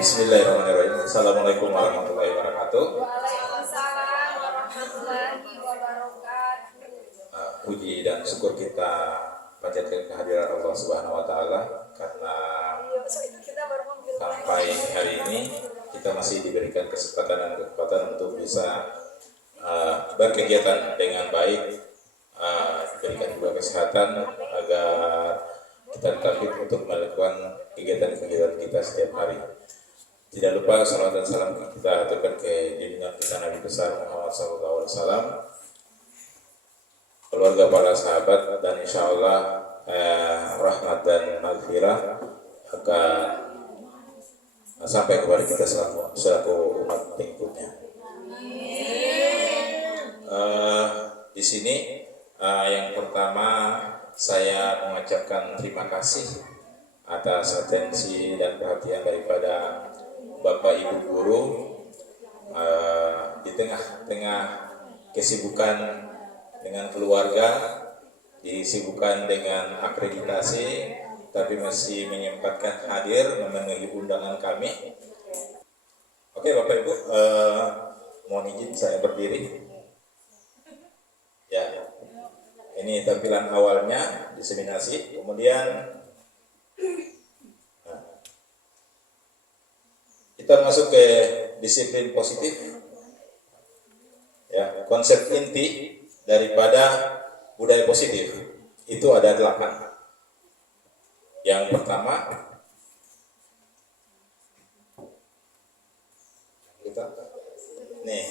Bismillahirrahmanirrahim. Assalamualaikum warahmatullahi wabarakatuh. Waalaikumsalam warahmatullahi wabarakatuh. Puji dan syukur kita panjatkan kehadiran Allah Subhanahu wa taala karena sampai hari ini kita masih diberikan kesempatan dan kekuatan untuk bisa berkegiatan dengan baik, diberikan juga kesehatan agar kita tertarik untuk melakukan kegiatan-kegiatan kita setiap hari. Tidak lupa salawat dan salam kita aturkan ke junjungan kita Nabi besar Muhammad SAW, keluarga, para sahabat, dan insya Allah rahmat dan maghfirah akan sampai kepada kita selaku umat pengikutnya. Di sini yang pertama saya mengucapkan terima kasih atas atensi dan perhatian daripada Bapak Ibu guru di tengah-tengah kesibukan dengan keluarga, disibukkan dengan akreditasi, tapi masih menyempatkan hadir memenuhi undangan kami. Oke Bapak Ibu, mohon izin saya berdiri. Ya, ini tampilan awalnya diseminasi, kemudian kita masuk ke disiplin positif. Ya, konsep inti daripada budaya positif itu ada 8. Yang pertama, kita nih,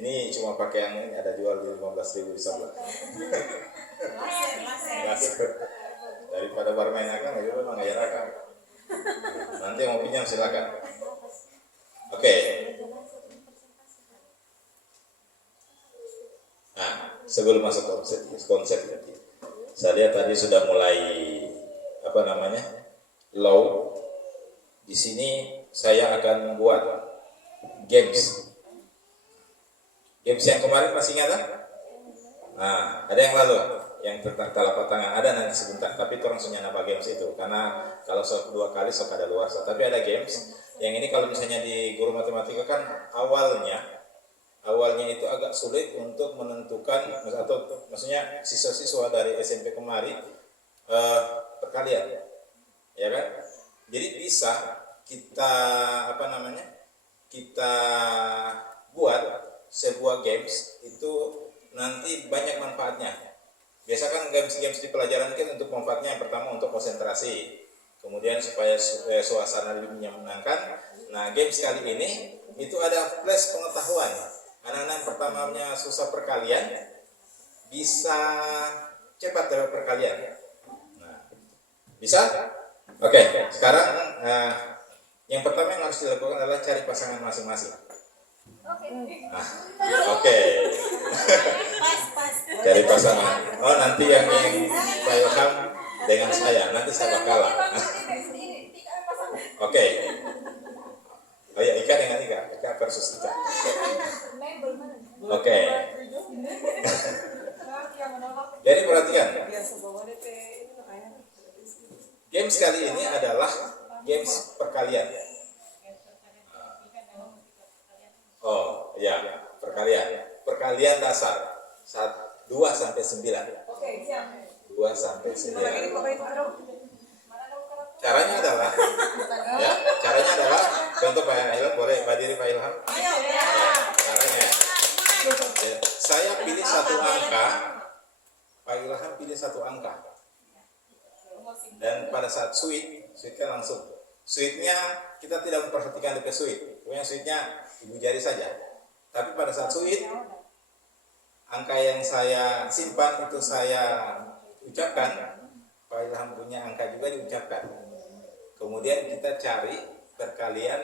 ini cuma pakaian ini ada jual di 15.000 di sebelah. Daripada barmain akan, itu memang gaya akan. Nanti mau pinjam silakan. Oke. Nah, sebelum masuk konsep saya lihat tadi sudah mulai low. Di sini saya akan buat games. Games yang kemarin masih ingat kan? Nah, ada yang lalu yang tentang telapak tangan ada nanti sebentar, tapi orang langsung apa games itu karena kalau dua kali sok ada luar, tapi ada games yang ini kalau misalnya di guru matematika kan awalnya itu agak sulit untuk menentukan atau maksudnya siswa-siswa dari SMP kemarin perkalian, ya kan? Jadi bisa kita kita buat sebuah games itu nanti banyak manfaatnya. Biasa kan games di pelajaran kan untuk manfaatnya yang pertama untuk konsentrasi, kemudian supaya suasana lebih menyenangkan. Nah, games kali ini itu ada flash pengetahuan. Anak-anak pertamanya susah perkalian bisa cepat dapat perkalian. Nah, bisa? Oke, sekarang yang pertama yang harus dilakukan adalah cari pasangan masing-masing. Oke. Cari pasangan. Oh, nanti yang Pak Ilham dengan saya, nanti saya bakal kalah. Oke. Oh ya, Ika dengan Ika versus Ika. Oke. Jadi perhatikan. Games kali ini adalah games perkalian. Oh, ya, perkalian dasar 2 sampai 9. Oke, siap. 2 sampai 9. Caranya adalah contoh Pak Ilham, boleh berdiri Pak Ilham? Caranya saya pilih satu angka, Pak Ilham pilih satu angka. Dan pada saat switch-nya langsung. Switch-nya kita tidak memperhatikan DP switch. Pokoknya switch-nya ibu jari saja. Tapi pada saat switch, angka yang saya simpan itu saya ucapkan, Pak Ilham punya angka juga diucapkan. Kemudian kita cari perkalian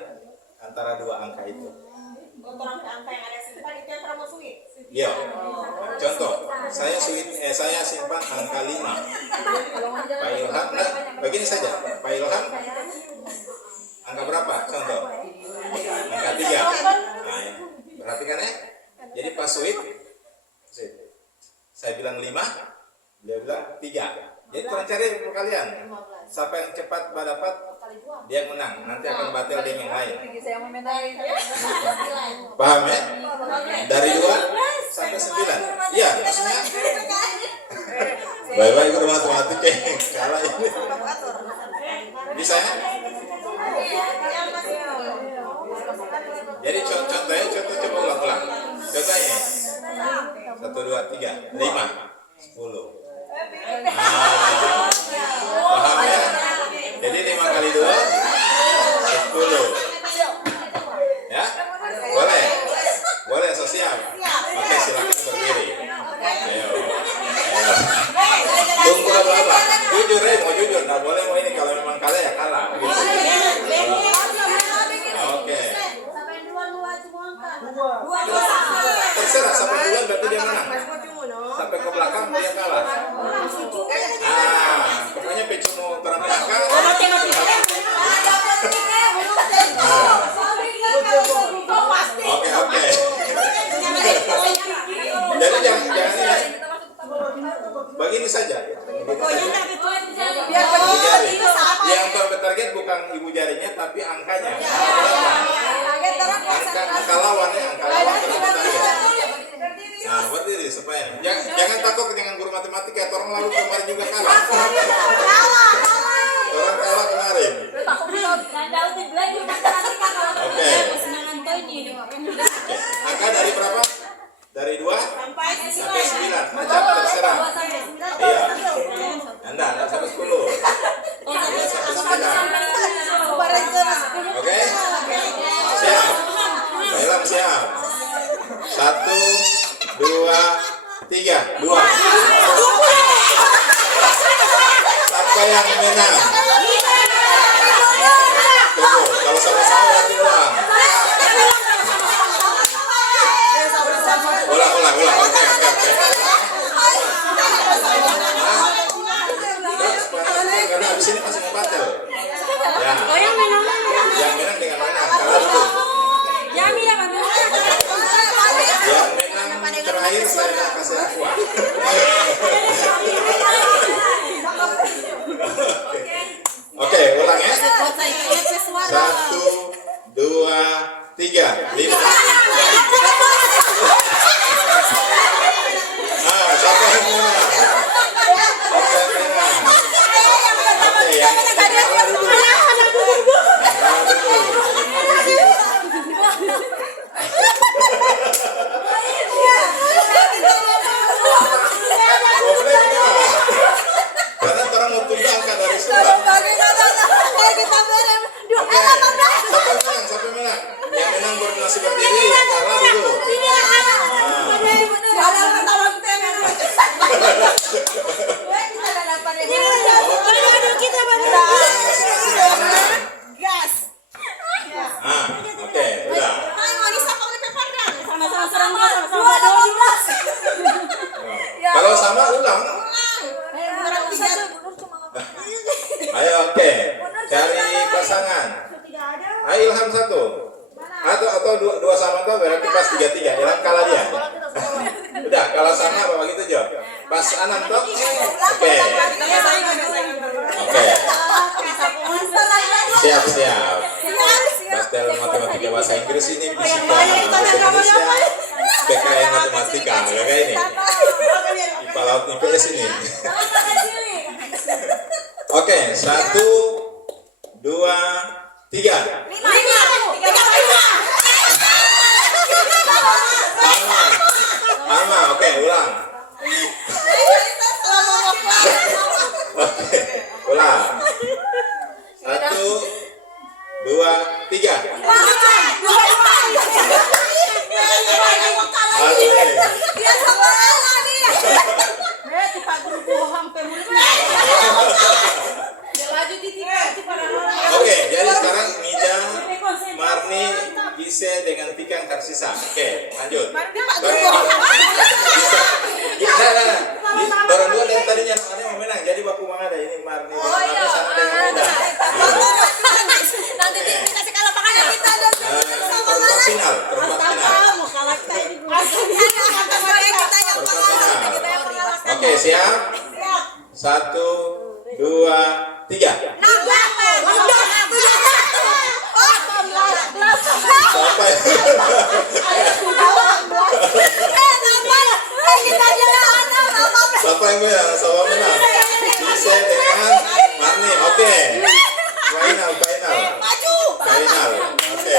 antara dua angka itu. Angka yang ada simpan itu yang pernah switch. Iya. Contoh, saya simpan angka 5. Pak Ilham, begini saja. Pak Ilham, angka berapa? Contoh. Angka 3. Nah, perhatikan ya. Jadi pas switch, saya bilang 5, dia bilang 3. Jadi orang cari kalian. Siapa yang cepat dapat dia yang menang. Nanti akan batal dia yang lain. Paham ya? Dari 2 sampai 9. Iya, maksudnya. Bye-bye guru matematika kalah ini. Bisa ya? Jadi contohnya coba ulang-ulang. Contohnya 1, 2, 3, 5, 10. Paham ya? Jadi 5 kali 2 10. Ya? Boleh? Boleh, sosial. Oke, silakan berdiri. Ayo. Tunggu apa? Jujur ya, mau jujur. Nggak boleh mau ini. Kalau memang kalah ya kalah. Gitu. Oke. Terserah, sampai duluan berarti dia menang. Sampai ke belakang dia kalah. Pokoknya pecumu terang belakang. Oke. Jadi jangan ini. Begini saja. Ibu jari. Yang target bukan ibu jarinya tapi angkanya. Angka lawan ya, angka lawan target. Nah, berdiri supaya jangan takut dengan guru matematika. Orang lalu kemarin juga kalah. Orang kalah kemarin. Oke. Angka dari berapa? Dari 2 sampai 9. Macam terserah. Iya. Anda sampai 10. 2 sampai 9. Oke? Siap. Dalam siap. 1, 2, 3. 2. Siapa yang menang? Tunggu. Kalau sama-sama berarti ulang. Ulang. Oke. Karena abis ini masih mau batal. Ya. Yang menang dengan mana? Kalah dulu. Yang menang terakhir saya kasih aqua. Oke, ulang ya. 1, 2, 3, 5. Siapa yang menang? Oke, yang kalah dulu. Karena orang mau tunggu angka dari surat. Siapa menang? Yang menang berdonasi berdiri, yang kalah dulu. Oke, udah. Kalau sama ulang. Ayo, oke. Cari pasangan. Ayo Ilham 1. Atau dua sama tuh berarti pas 3-3. Ilham kalah dia. Udah, kalau sama apa gitu Jo? Pas 6 tuh. Oke. Siap. Pastel matematika bahasa Inggris ini bisa bahasa Indonesia. PKN matematika, kayak ini. IPA laut IPS ini. Oke, 1, 2, 3. Sama. Oke, ulang. Oke, ulang. 1, 2, 3. Oke, jadi sekarang Mida, Marni, Gise dengan Tika yang tersisa. Oke, lanjut. Orang dua yang tadinya Marni mau menang, jadi baku mana ada ini Marni dengan sama dengan Mida. Nanti dikasih kalah makanya kita ada Perempat final. Oke, siap. 1, yang goyang? Siapa menang? Gise dengan Marni. Oke. Final. Maju. Final. Oke.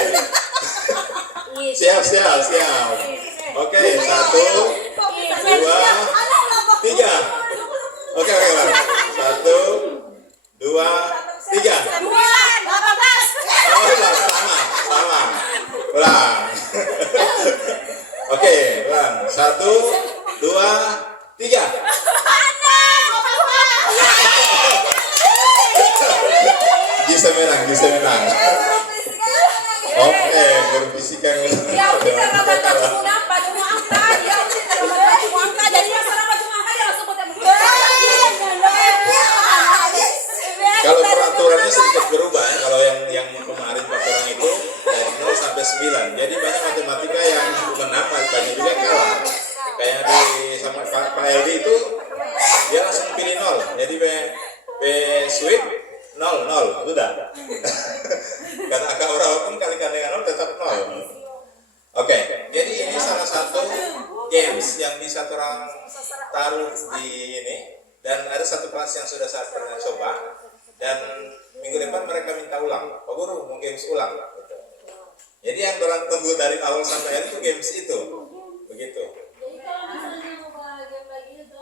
Siap. Oke, 1, 2, 3. Oke, Bang. 1, 2, 3. 18. Oh, sama. Ulang. Oke, ulang. 1, 2, 3. Gise menang. Oke, berbisikan. Ya, kita rapat sunat baju angkat. Ya, kita rapat baju angkat. Jadi masalah baju angkat ya langsung potong. Kalau peraturannya sedikit berubah ya. Kalau yang kemarin peraturan itu dari 0 sampai 9. Jadi banyak matematika yang menang, banyak juga kalah. Kayak di sama Pak LD itu dia langsung pilih 0. Jadi P sweet 0 sudah. Karena angka orang pun kalikan dengan 0 tetap 0. Oke, jadi ini salah satu games yang bisa orang taruh di ini, dan ada satu kelas yang sudah saya pernah coba, dan minggu depan mereka minta ulang. Pak Guru mau games ulang gitu. Jadi yang orang tunggu dari awal sampai akhir itu games itu begitu. Jadi kalau misalnya mau game lagi itu,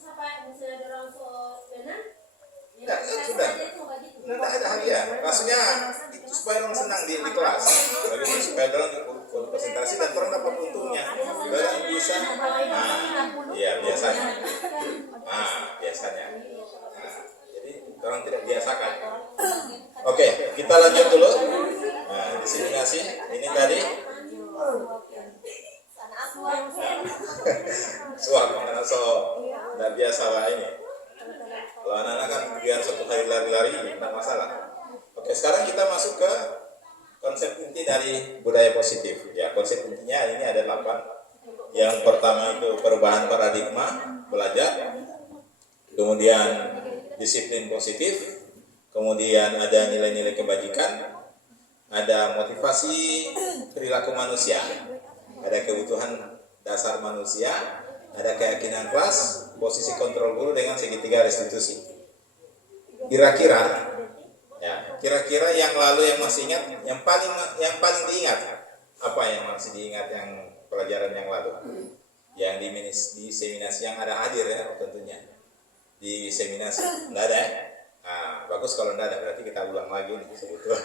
sampai misalnya ada orang menang, Tidak, sudah. Tidak ada hadiah. Maksudnya itu supaya orang senang di kelas. Begitu supaya orang konsentrasi dan orang dapat untungnya. Orang bisa. Iya biasanya. Biasanya. Jadi orang tidak biasakan. Oke, kita lanjut dulu. Diseminasi ini tadi. Suap karena tidak biasa lah ini. Kalau anak-anak kan biar satu hari lari-lari, tidak masalah. Oke, sekarang kita masuk ke konsep inti dari budaya positif. Ya, konsep intinya ini ada 8. Yang pertama itu perubahan paradigma belajar, kemudian disiplin positif, kemudian ada nilai-nilai kebajikan, ada motivasi perilaku manusia, ada kebutuhan dasar manusia, ada keyakinan kelas, posisi kontrol guru dengan segitiga restitusi. Kira-kira yang lalu yang masih ingat, yang paling diingat apa yang masih diingat yang pelajaran yang lalu, yang di seminasi yang ada hadir ya tentunya di seminasi nggak ada. Bagus kalau nggak ada, berarti kita ulang lagi nih sebetulnya.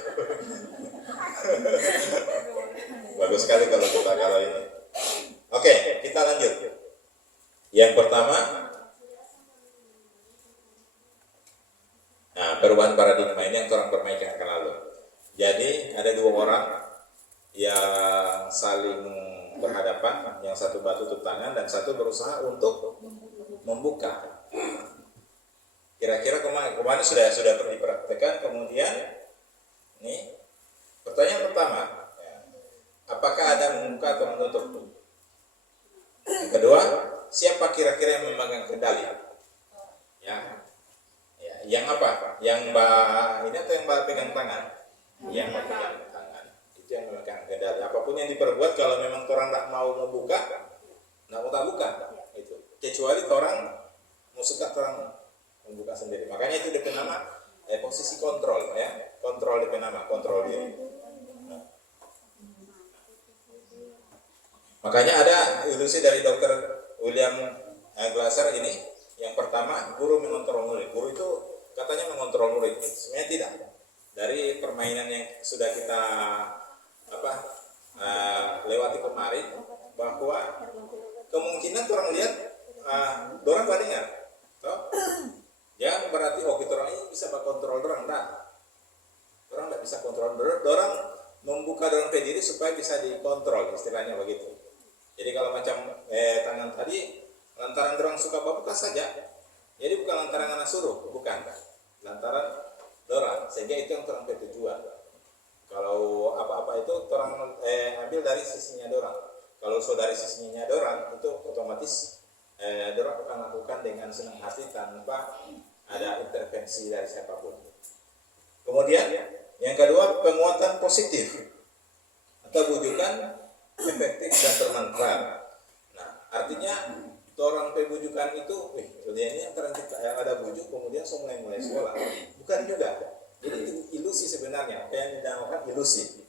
Bagus sekali kalau ini. Oke, kita lanjut. Yang pertama, perubahan paradigma ini yang orang permainkan akan lalu. Jadi ada 2 orang yang saling berhadapan, yang satu batu tutup tangan dan satu berusaha untuk membuka. Kira-kira kemarin sudah dipraktekkan. Kemudian nih pertanyaan pertama, apakah ada membuka atau menutup? Yang kedua, siapa kira-kira yang memegang kendali? Yang apa? Yang Mbak ini atau yang Mbak pegang tangan? Yang Mbak pegang tangan. Itu yang memegang kendali. Apapun yang diperbuat, kalau memang orang tak mau membuka, nggak mau buka. Itu. Kecuali orang mau suka orang membuka sendiri. Makanya itu DP nama posisi kontrol ya. Kontrol DP nama, kontrol diri. Makanya ada ilusi dari Dr. William Glasser ini. Yang pertama, guru mengontrol murid. Guru itu katanya mengontrol murid. Sebenarnya tidak. Dari permainan yang sudah kita lewati kemarin, bahwa kemungkinan orang lihat orang gak dengar. Ya berarti kita orang ini bisa kontrol orang. Orang tidak bisa kontrol. Orang membuka orang diri supaya bisa dikontrol, istilahnya begitu. Jadi kalau macam tangan tadi, lantaran orang suka buka saja. Jadi bukan lantaran anak suruh, bukan. Lantaran orang, sehingga itu yang orang tujuan. Kalau apa-apa itu orang ambil dari sisinya orang. Kalau dari sisinya orang, itu otomatis orang akan lakukan dengan senang hati tanpa ada intervensi dari siapapun. Kemudian yang kedua, penguatan positif atau bujukan efektif dan bermanfaat. Nah, artinya orang pebujukan itu, dia ini ada bujuk kemudian mulai sekolah, bukan juga. Jadi itu ilusi sebenarnya, apa yang dinamakan ilusi.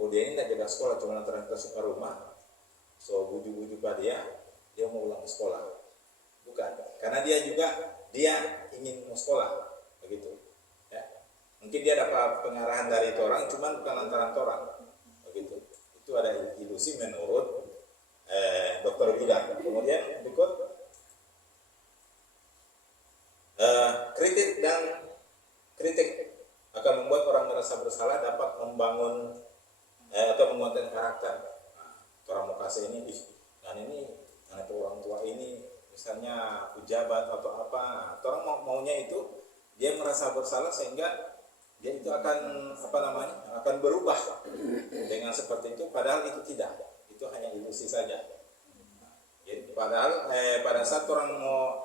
Oh dia ini tidak jaga sekolah, cuma ternyata suka rumah, so bujuk-bujuk dia mau ulang ke sekolah, bukan. Karena dia ingin mau sekolah, begitu. Ya. Mungkin dia dapat pengarahan dari orang, cuman bukan lantaran orang, begitu. Itu ada ilusi menurut Dr. Wildan. Kemudian berikut kritik akan membuat orang merasa bersalah, dapat membangun atau menguatkan karakter. Orang mau kasih ini, dan ini anak orang tua ini misalnya pejabat atau apa, orang maunya itu dia merasa bersalah sehingga dia itu akan berubah dengan seperti itu, padahal itu tidak, itu hanya ilusi saja. Jadi, padahal pada saat orang mau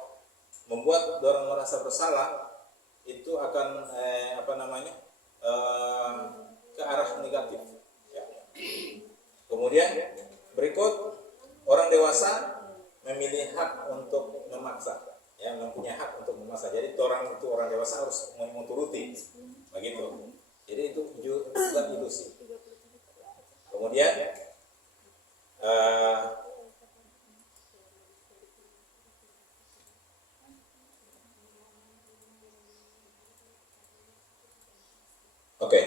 membuat orang merasa bersalah itu akan ke arah negatif. Ya. Kemudian berikut, orang dewasa memilih hak untuk memaksa, ya, mempunyai hak untuk memaksa. Jadi orang dewasa harus menuruti, begitu. Jadi itu juga ilusi. Kemudian Oke,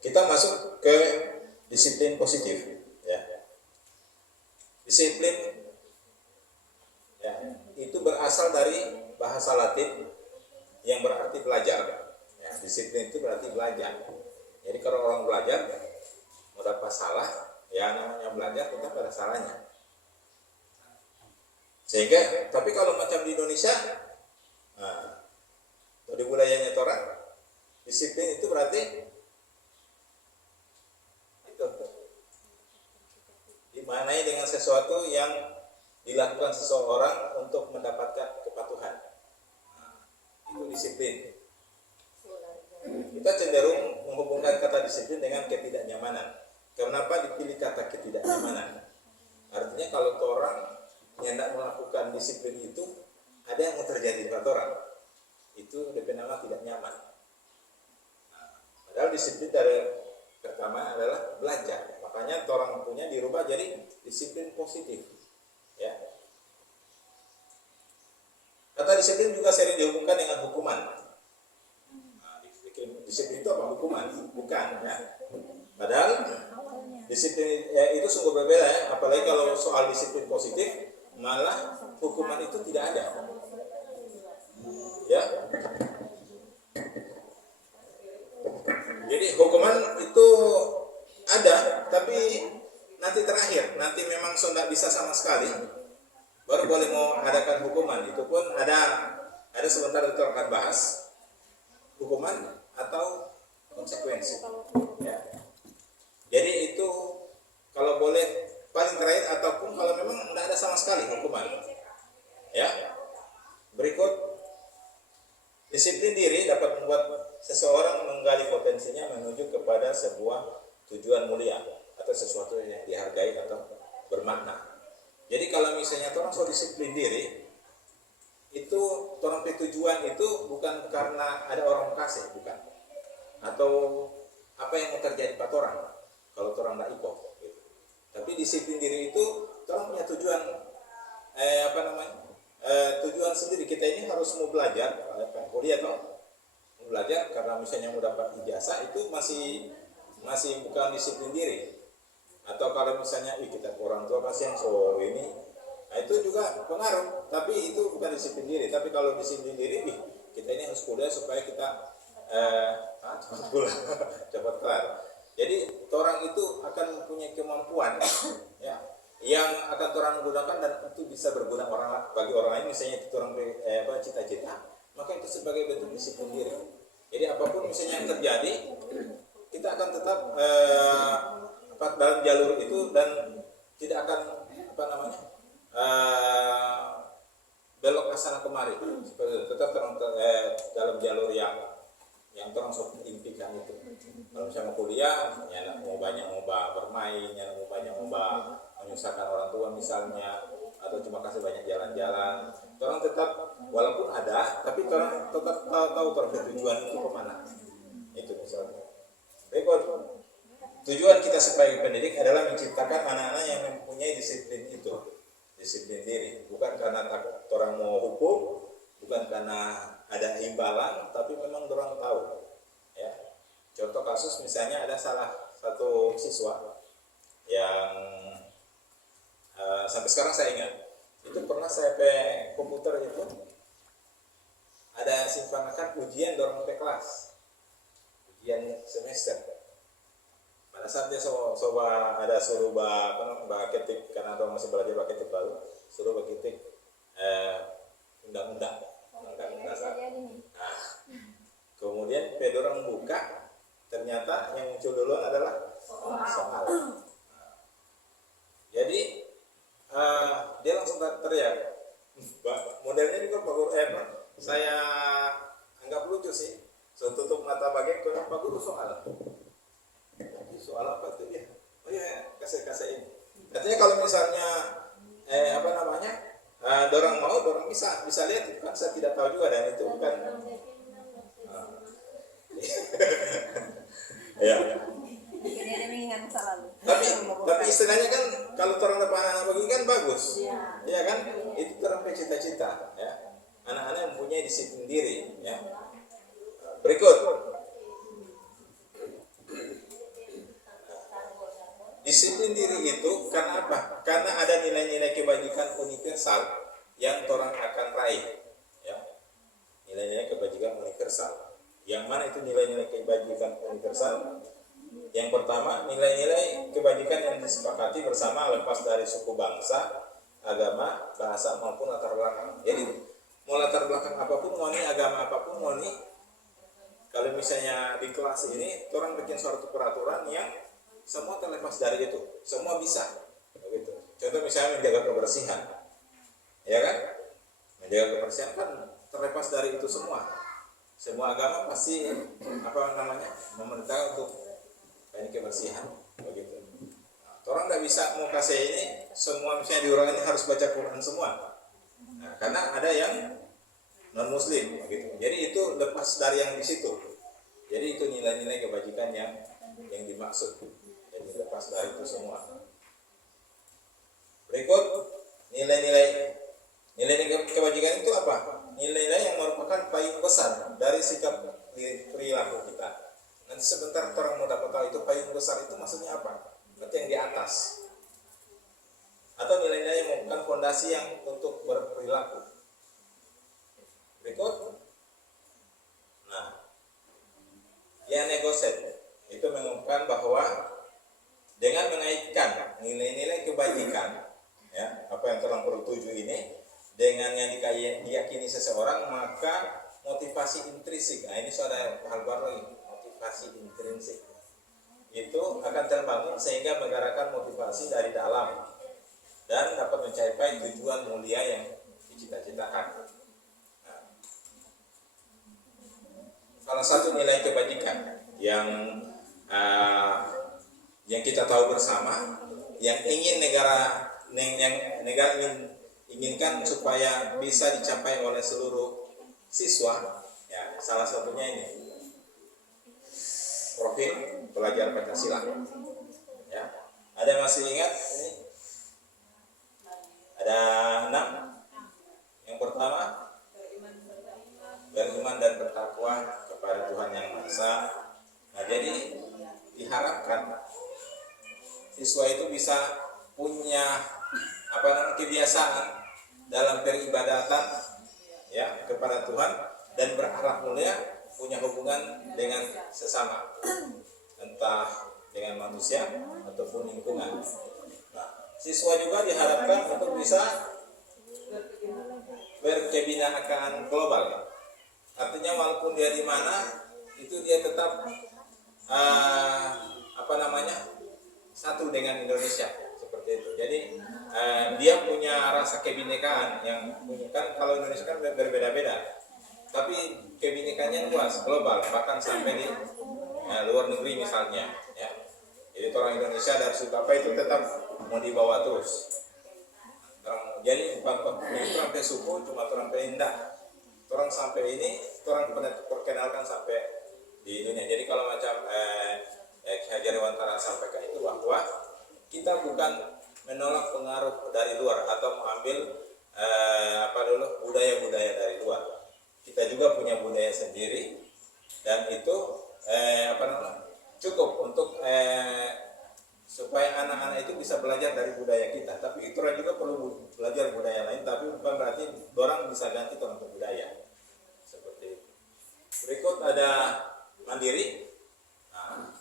kita masuk ke disiplin positif, ya. Disiplin, ya, itu berasal dari bahasa Latin yang berarti belajar. Ya, disiplin itu berarti belajar. Jadi kalau orang belajar mau dapat salah, ya namanya belajar tetap ada salahnya. Sehingga, tapi kalau macam di Indonesia, atau di budayanya orang, disiplin itu berarti dimaknai dengan sesuatu yang dilakukan seseorang untuk mendapatkan kepatuhan. Itu disiplin. Kita cenderung menghubungkan kata disiplin dengan ketidaknyamanan. Kenapa dipilih kata ketidaknyamanan? Artinya kalau orang yang tidak melakukan disiplin itu, ada yang mau terjadi pada orang. Itu nama tidak nyaman. Padahal disiplin dari pertama adalah belajar. Makanya orang punya dirubah jadi disiplin positif. Ya. Kata disiplin juga sering dihubungkan dengan hukuman. Disiplin itu apa? Hukuman? Bukan, ya. Padahal disiplin itu sungguh berbeda, ya. Apalagi kalau soal disiplin positif, malah hukuman itu tidak ada. Ya. Jadi hukuman itu ada, tapi nanti terakhir, nanti memang sudah bisa sama sekali, baru boleh mau adakan hukuman. Itu pun ada sebentar itu akan bahas hukuman atau konsekuensi. Ya. Jadi itu kalau boleh paling terakhir, ataupun kalau memang tidak ada sama sekali hukuman. Ya. Berikut, disiplin diri dapat membuat seseorang menggali potensinya menuju kepada sebuah tujuan mulia atau sesuatu yang dihargai atau bermakna. Jadi kalau misalnya orang so disiplin diri, itu orang tujuan itu bukan karena ada orang kasih, bukan, atau apa yang mau terjadi pada orang kalau orang tidak ikut. Gitu. Tapi disiplin diri itu orang punya tujuan, tujuan sendiri. Kita ini harus mau belajar, kuliah atau belajar karena misalnya mau dapat ijazah, itu masih bukan disiplin diri. Atau kalau misalnya kita orang tua kasihan so ini, nah itu juga pengaruh, tapi itu bukan disiplin diri. Tapi kalau disiplin diri, kita ini harus kuliah supaya kita cepat kelar. Jadi orang itu akan mempunyai kemampuan, ya, yang akan orang gunakan dan itu bisa berguna bagi orang lain. Misalnya itu orang cita-cita, maka itu sebagai bentuk disiplin diri. Jadi apapun misalnya yang terjadi, kita akan tetap dalam jalur itu dan tidak akan belok ke sana kemari. Tetap dalam jalur yang terang impikan itu. Kalau misalnya mau kuliah, mau banyak bermain, mau banyak menyusahkan orang tua misalnya, atau cuma kasih banyak jalan-jalan. Orang tetap walaupun ada, tapi orang tetap tahu tujuan itu kemana. Itu misalnya. Berikut, tujuan kita sebagai pendidik adalah menciptakan anak-anak yang mempunyai disiplin itu, disiplin diri. Bukan karena takut orang mau hukum, bukan karena ada imbalan, tapi memang orang tahu. Ya. Contoh kasus misalnya ada salah satu siswa yang sampai sekarang saya ingat, itu pernah saya pakai komputer itu ada simpankan ujian dorong ke kelas, ujian semester. Pada saat dia coba ada suruh ketik, karena orang masih belajar ketik baru, suruh ketik undang-undang. Nah, kemudian pedorang buka, ternyata yang muncul duluan adalah soal. Jadi dia langsung teriak. Modelnya juga saya anggap lucu sih. So, tutup mata bagian ke Pak Guru soal. Soal apa tuh ya? Oh ya, kasih ini. Katanya kalau misalnya dorang mau, dorang bisa lihat itu kan, saya tidak tahu juga dan itu bukan. Ya. Dia mengingat masa lalu. Tapi istilahnya kan kalau orang depan anak begini kan bagus, ya kan? Itu orang cita-cita, ya. Anak-anak yang mempunyai disiplin diri, ya. Berikut, disiplin diri itu karena apa? Karena ada nilai-nilai kebajikan universal yang orang akan raih, ya. Nilai-nilai kebajikan universal. Yang mana itu nilai-nilai kebajikan universal? Yang pertama, nilai-nilai kebajikan yang disepakati bersama lepas dari suku bangsa, agama, bahasa maupun latar belakang. Jadi mau latar belakang apapun, mau nih agama apapun, mau nih kalau misalnya di kelas ini orang bikin suatu peraturan yang semua terlepas dari itu, semua bisa. Begitu. Contoh misalnya menjaga kebersihan, ya kan? Menjaga kebersihan kan terlepas dari itu semua. Semua agama pasti memerintah untuk ini kebersihan, begitu. Nah, orang nggak bisa mau kasih ini semua misalnya di orang ini harus baca Quran semua. Nah, karena ada yang non Muslim, begitu. Jadi itu lepas dari yang di situ. Jadi itu nilai-nilai kebajikan yang dimaksud. Jadi lepas dari itu semua. Berikut nilai-nilai kebajikan itu apa? Nilai-nilai yang merupakan payung besar dari sikap perilaku kita. Nanti sebentar orang mau dapat tahu itu payung besar itu maksudnya apa? Berarti yang di atas. Atau nilai-nilai yang merupakan fondasi yang untuk berperilaku. Berikut. Nah, yang negosiat itu mengungkapkan bahwa dengan mengaitkan nilai-nilai kebajikan, ya, apa yang telah bertuju ini dengan yang diyakini seseorang, maka motivasi intrinsik. Nah, ini sudah hal baru lagi. Motivasi intrinsik itu akan terbangun sehingga menggerakkan motivasi dari dalam dan dapat mencapai tujuan mulia yang dicita-citakan. Nah, salah satu nilai kebajikan yang kita tahu bersama, yang ingin negara inginkan supaya bisa dicapai oleh seluruh siswa, ya, salah satunya ini profil pelajar Pancasila. Ya, ada masih ingat ini? Ada 6. Yang pertama, beriman dan bertakwa kepada Tuhan Yang Maha Esa. Nah, jadi diharapkan siswa itu bisa punya kebiasaan dalam peribadatan, ya, kepada Tuhan dan berakhlak mulia, punya hubungan dengan sesama, entah dengan manusia ataupun lingkungan. Nah, siswa juga diharapkan untuk bisa berkebinekaan global. Artinya walaupun dia di mana, itu dia tetap satu dengan Indonesia, seperti itu. Jadi dia punya rasa kebinekaan yang kan kalau Indonesia kan berbeda-beda. Tapi kebinekannya luas, global, bahkan sampai di luar negeri misalnya, ya. Jadi orang Indonesia dari suku apa itu tetap mau dibawa terus. Orang jadi ini sampai suku cuma orang pindah, orang sampai ini orang perkenalkan sampai di dunia. Jadi kalau macam Hajar Dewantara sampaikan itu bahwa kita bukan menolak pengaruh dari luar atau mengambil budaya-budaya dari luar. Kita juga punya budaya sendiri dan itu cukup untuk supaya anak-anak itu bisa belajar dari budaya kita. Tapi itu orang juga perlu belajar budaya lain, tapi bukan berarti orang bisa ganti orang budaya. Seperti itu. Berikut ada mandiri. Nah,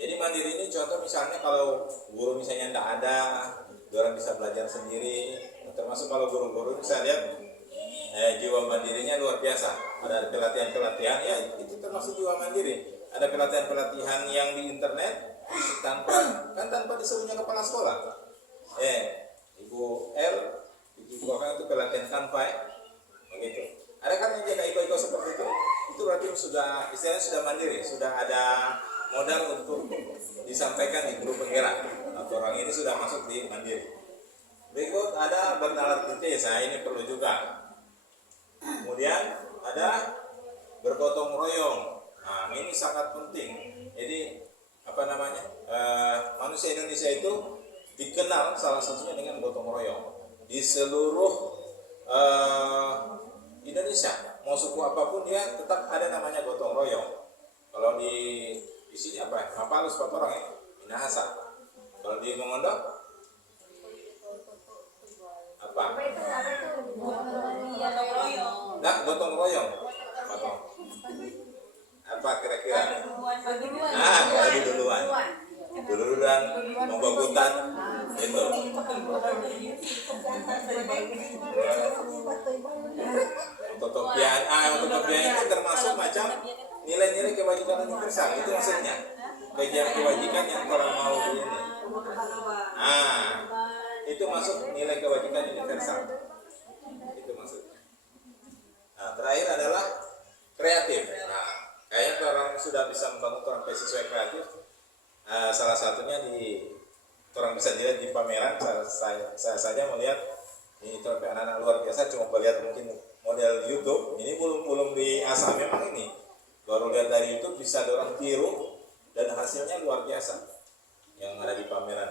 jadi mandiri ini contoh misalnya kalau guru misalnya tidak ada, orang bisa belajar sendiri. Termasuk kalau guru-guru bisa lihat jiwa mandirinya luar biasa. Ada pelatihan-pelatihan, ya itu termasuk jiwa mandiri. Ada pelatihan-pelatihan yang di internet tanpa disuruhnya kepala sekolah. Ibu L, ibu orang itu pelatihan tanpa begitu. Ada kan yang jaga ibu-ibu seperti itu? Itu berarti istilahnya sudah mandiri, sudah ada modal untuk disampaikan di grup penggerak. Atau orang ini sudah masuk di mandiri. Berikut ada bernalar di desa, ini perlu juga. Kemudian ada bergotong royong. Nah, ini sangat penting. Jadi manusia Indonesia itu dikenal salah satunya dengan gotong royong di seluruh Indonesia. Mau suku apapun dia tetap ada namanya gotong royong. Kalau di sini Mapalus Patorang ya, Minahasa. Kalau di Mongondo apa? Nah, gotong royong. Apa kira-kira? Bagi duluan. Duluan, menggogutan, itu. Utopian itu termasuk macam nilai-nilai kewajiban universal. Itu maksudnya. Kewajiban yang orang mau ini. Itu masuk nilai kewajiban universal. Itu maksudnya. Nah, terakhir adalah kreatif. Nah, kayaknya orang sudah bisa membangun orang beasiswa kreatif. Salah satunya orang bisa dilihat di pameran. Saya saja melihat ini anak-anak luar biasa. Cuma melihat mungkin model YouTube. Ini belum diasah memang ini. Baru lihat dari YouTube bisa orang tiru dan hasilnya luar biasa yang ada di pameran.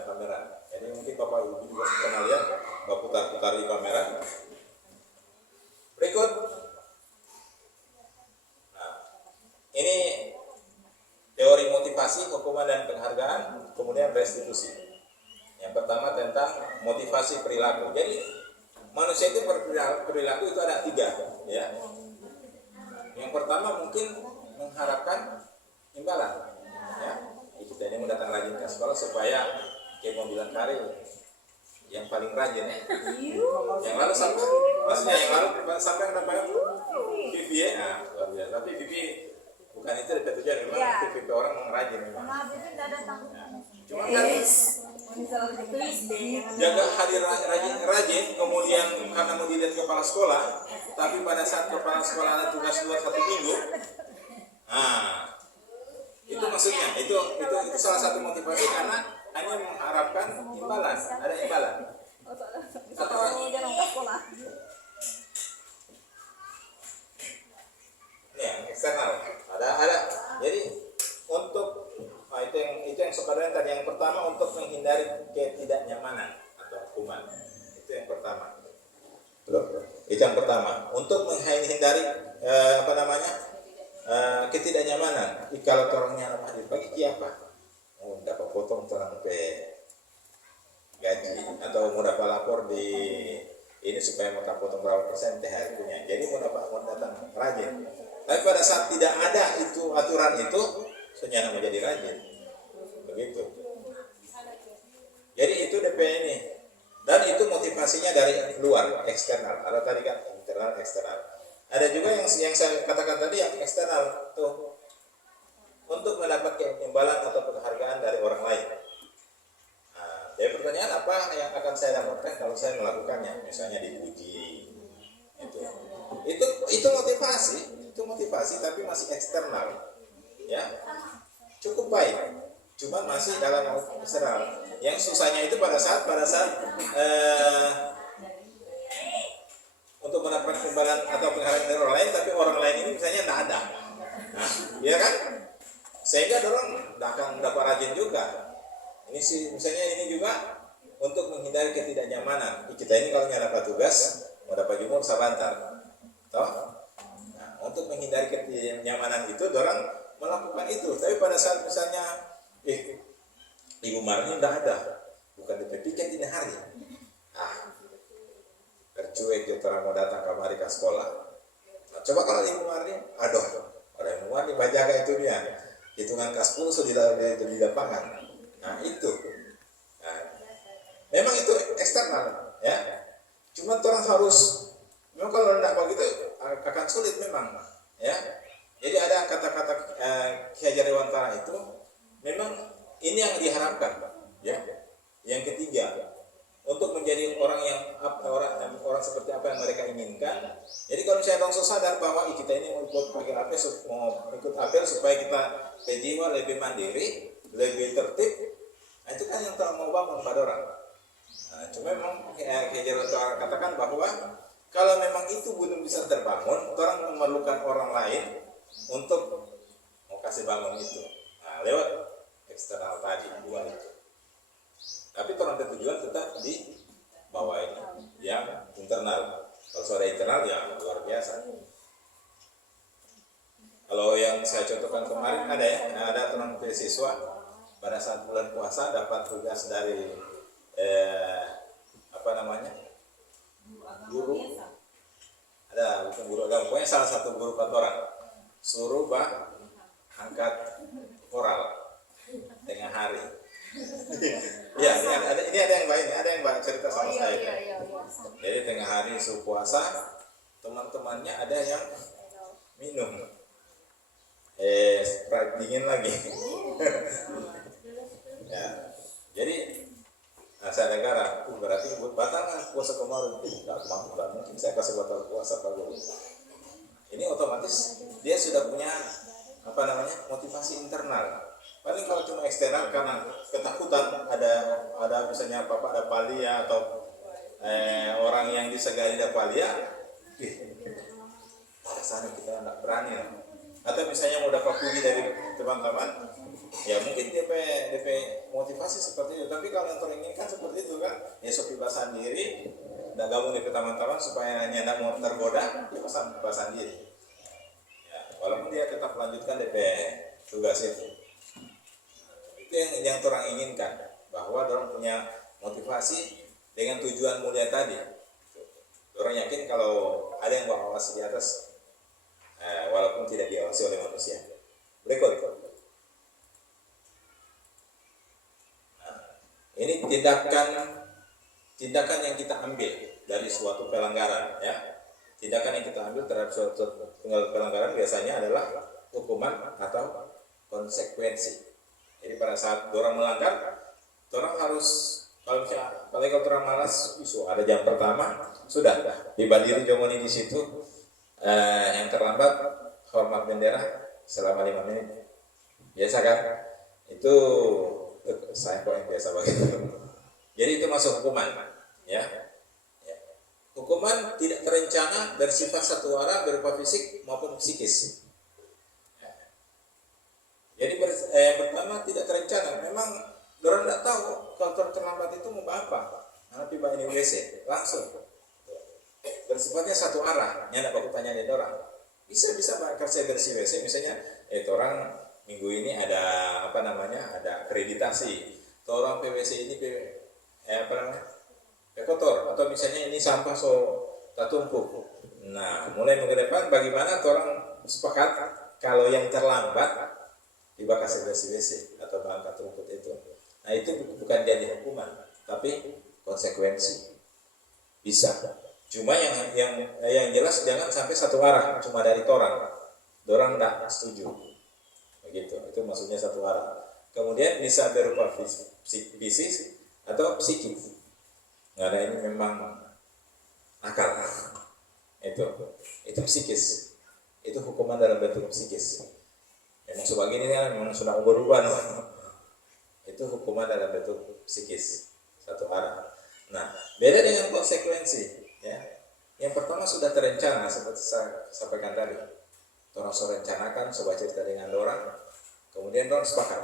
Jadi mungkin Bapak Ibu juga pernah lihat, Bapak putar-putar di pameran. Berikut. Ini teori motivasi, hukuman dan penghargaan, kemudian restitusi. Yang pertama tentang motivasi perilaku. Jadi manusia itu perilaku itu ada 3, ya. Yang pertama mungkin mengharapkan imbalan, ya. Kita ini mau datang rajin ke sekolah supaya kayak mau bilang karir yang paling rajin, ya. Yang lalu sampai dapat Vivi, ya. Luar biasa. Tapi Vivi bukan itu tujuan, memang tipe orang yang rajin memang. Cuma kan jaga hadir rajin, kemudian karena mau dilihat kepala sekolah, tapi pada saat kepala sekolah ada tugas luar 1 minggu, itu maksudnya, itu salah satu motivasi karena hanya mengharapkan imbalan, ada imbalan. Atau ya, eksternal. Ada. Jadi untuk itu yang sebenarnya tadi yang pertama untuk menghindari ketidaknyamanan atau hukuman. Itu yang pertama. Itu yang pertama. Untuk menghindari ketidaknyamanan. Kalau orangnya hadir pagi apa? Mau dapat potong orang gaji atau mau dapat lapor di ini supaya mau potong berapa persen THR-nya. Jadi mau datang rajin. Tapi pada saat tidak ada itu aturan itu, senyana menjadi rajin. Begitu. Jadi itu DP ini. Dan itu motivasinya dari luar, eksternal. Ada tadi kan internal, eksternal. Ada juga yang saya katakan tadi yang eksternal tuh untuk mendapatkan imbalan atau penghargaan dari orang lain. Nah, jadi pertanyaan apa yang akan saya dapatkan kalau saya melakukannya? Misalnya dipuji. Itu motivasi tapi masih eksternal, ya cukup baik, cuma masih dalam eksternal. Yang susahnya itu pada saat untuk mendapatkan imbalan atau penghargaan dari orang lain, tapi orang lain ini misalnya tidak ada. Nah, ya kan? Sehingga orang tidak akan dapat rajin juga. Ini sih misalnya ini juga untuk menghindari ketidaknyamanan. Kita ini kalau dapat tugas mau dapat jumur sabantar, toh? Nah, untuk menghindari ketidaknyamanan itu, orang melakukan itu. Tapi pada saat misalnya, Ibu Marni tidak ada, bukan dipikir ini hari. Tercuek dia orang mau datang kemari ke sekolah. Nah, coba kalau Ibu Marni, aduh, orang Ibu Marni bajaga itu dia. Hitungan kas pulso di lapangan. Nah itu, nah, memang itu eksternal, ya. Cuma orang harus, memang kalau tidak begitu akan sulit memang, ya. Jadi ada kata-kata Ki Hajar Dewantara itu, memang ini yang diharapkan, ya. Yang ketiga, untuk menjadi orang yang orang seperti apa yang mereka inginkan. Jadi kalau misalnya langsung sadar bahwa kita ini mau ikut pakai apel, mau ikut apel supaya kita jiwa lebih mandiri, lebih tertib, nah itu kan yang telah mau bangun pada orang. Nah, cuma memang katakan bahwa kalau memang itu belum bisa terbangun, orang memerlukan orang lain untuk mau kasih bangun itu. Nah, lewat eksternal tadi dua itu. Tapi orang tujuan tetap di bawah ini yang internal. Kalau sudah internal ya luar biasa. Kalau yang saya contohkan kemarin ada teman siswa pada saat bulan puasa dapat tugas dari guru, ada bukan guru agama, pokoknya salah satu guru kantoran suruh angkat koral tengah hari. Ya, ini ada yang baik, ada yang cerita sama saya. Jadi tengah hari subuh puasa, teman-temannya ada yang minum Sprite dingin lagi. Ya, jadi saya negara, berarti batalkan puasa kemarin. Nggak mungkin saya kasih batal puasa Pak Guru. Ini otomatis dia sudah punya motivasi internal. Paling kalau cuma eksternal karena ketakutan ada misalnya ada palia atau orang yang disegani ada palia, pada sana kita tidak berani. Atau misalnya mau dapat puji dari teman-teman, ya mungkin DP motivasi seperti itu. Tapi kalau yang teringinkan seperti itu kan, ya sopi bahasan diri, tidak gabung dengan teman-teman supaya tidak mau tergoda, dia bahasan diri. Ya, walaupun dia tetap melanjutkan DP tugas itu. Itu yang orang inginkan, bahwa orang punya motivasi dengan tujuan mulia tadi. Orang yakin kalau ada yang berawasi di atas, walaupun tidak diawasi oleh manusia. Berikut. Nah, ini tindakan yang kita ambil dari suatu pelanggaran, ya. Tindakan yang kita ambil terhadap suatu pelanggaran biasanya adalah hukuman atau konsekuensi. Jadi pada saat orang melanggar, orang harus kalau orang malas, ada jam pertama sudah dibadiri jomoni di situ, yang terlambat hormat bendera selama 5 menit. Biasa kan? Itu saya kok yang biasa begitu. Jadi itu masuk hukuman, ya. Hukuman tidak terencana bersifat satu arah berupa fisik maupun psikis. Jadi yang pertama tidak terencana. Memang orang tidak tahu kalau terlambat itu mau apa. Nanti tiba ini WC langsung. Bersiffatnya satu arah. Yang tidak aku tanya dari orang. Bisa kerja bersih WC. Misalnya, orang minggu ini ada ada akreditasi. Orang PWC ini kotor. Atau misalnya ini sampah tak tumpuk. Nah, mulai minggu depan bagaimana orang sepakat kalau yang terlambat tiba kasih WC atau berangkat rumput itu. Nah itu bukan jadi hukuman, tapi konsekuensi. Bisa. Cuma yang jelas jangan sampai satu arah, cuma dari orang tidak setuju. Begitu. Itu maksudnya satu arah. Kemudian bisa berupa fisik atau psikis. Nah ini memang akal. Itu psikis. Itu hukuman dalam bentuk psikis. Memang sebagian ini kan memang sudah berubah, no? Itu hukuman dalam bentuk psikis satu arah. Nah, beda dengan konsekuensi, ya. Yang pertama sudah terencana seperti saya sampaikan tadi. Orang sudah rencanakan, coba cerita dengan orang, kemudian orang sepakat.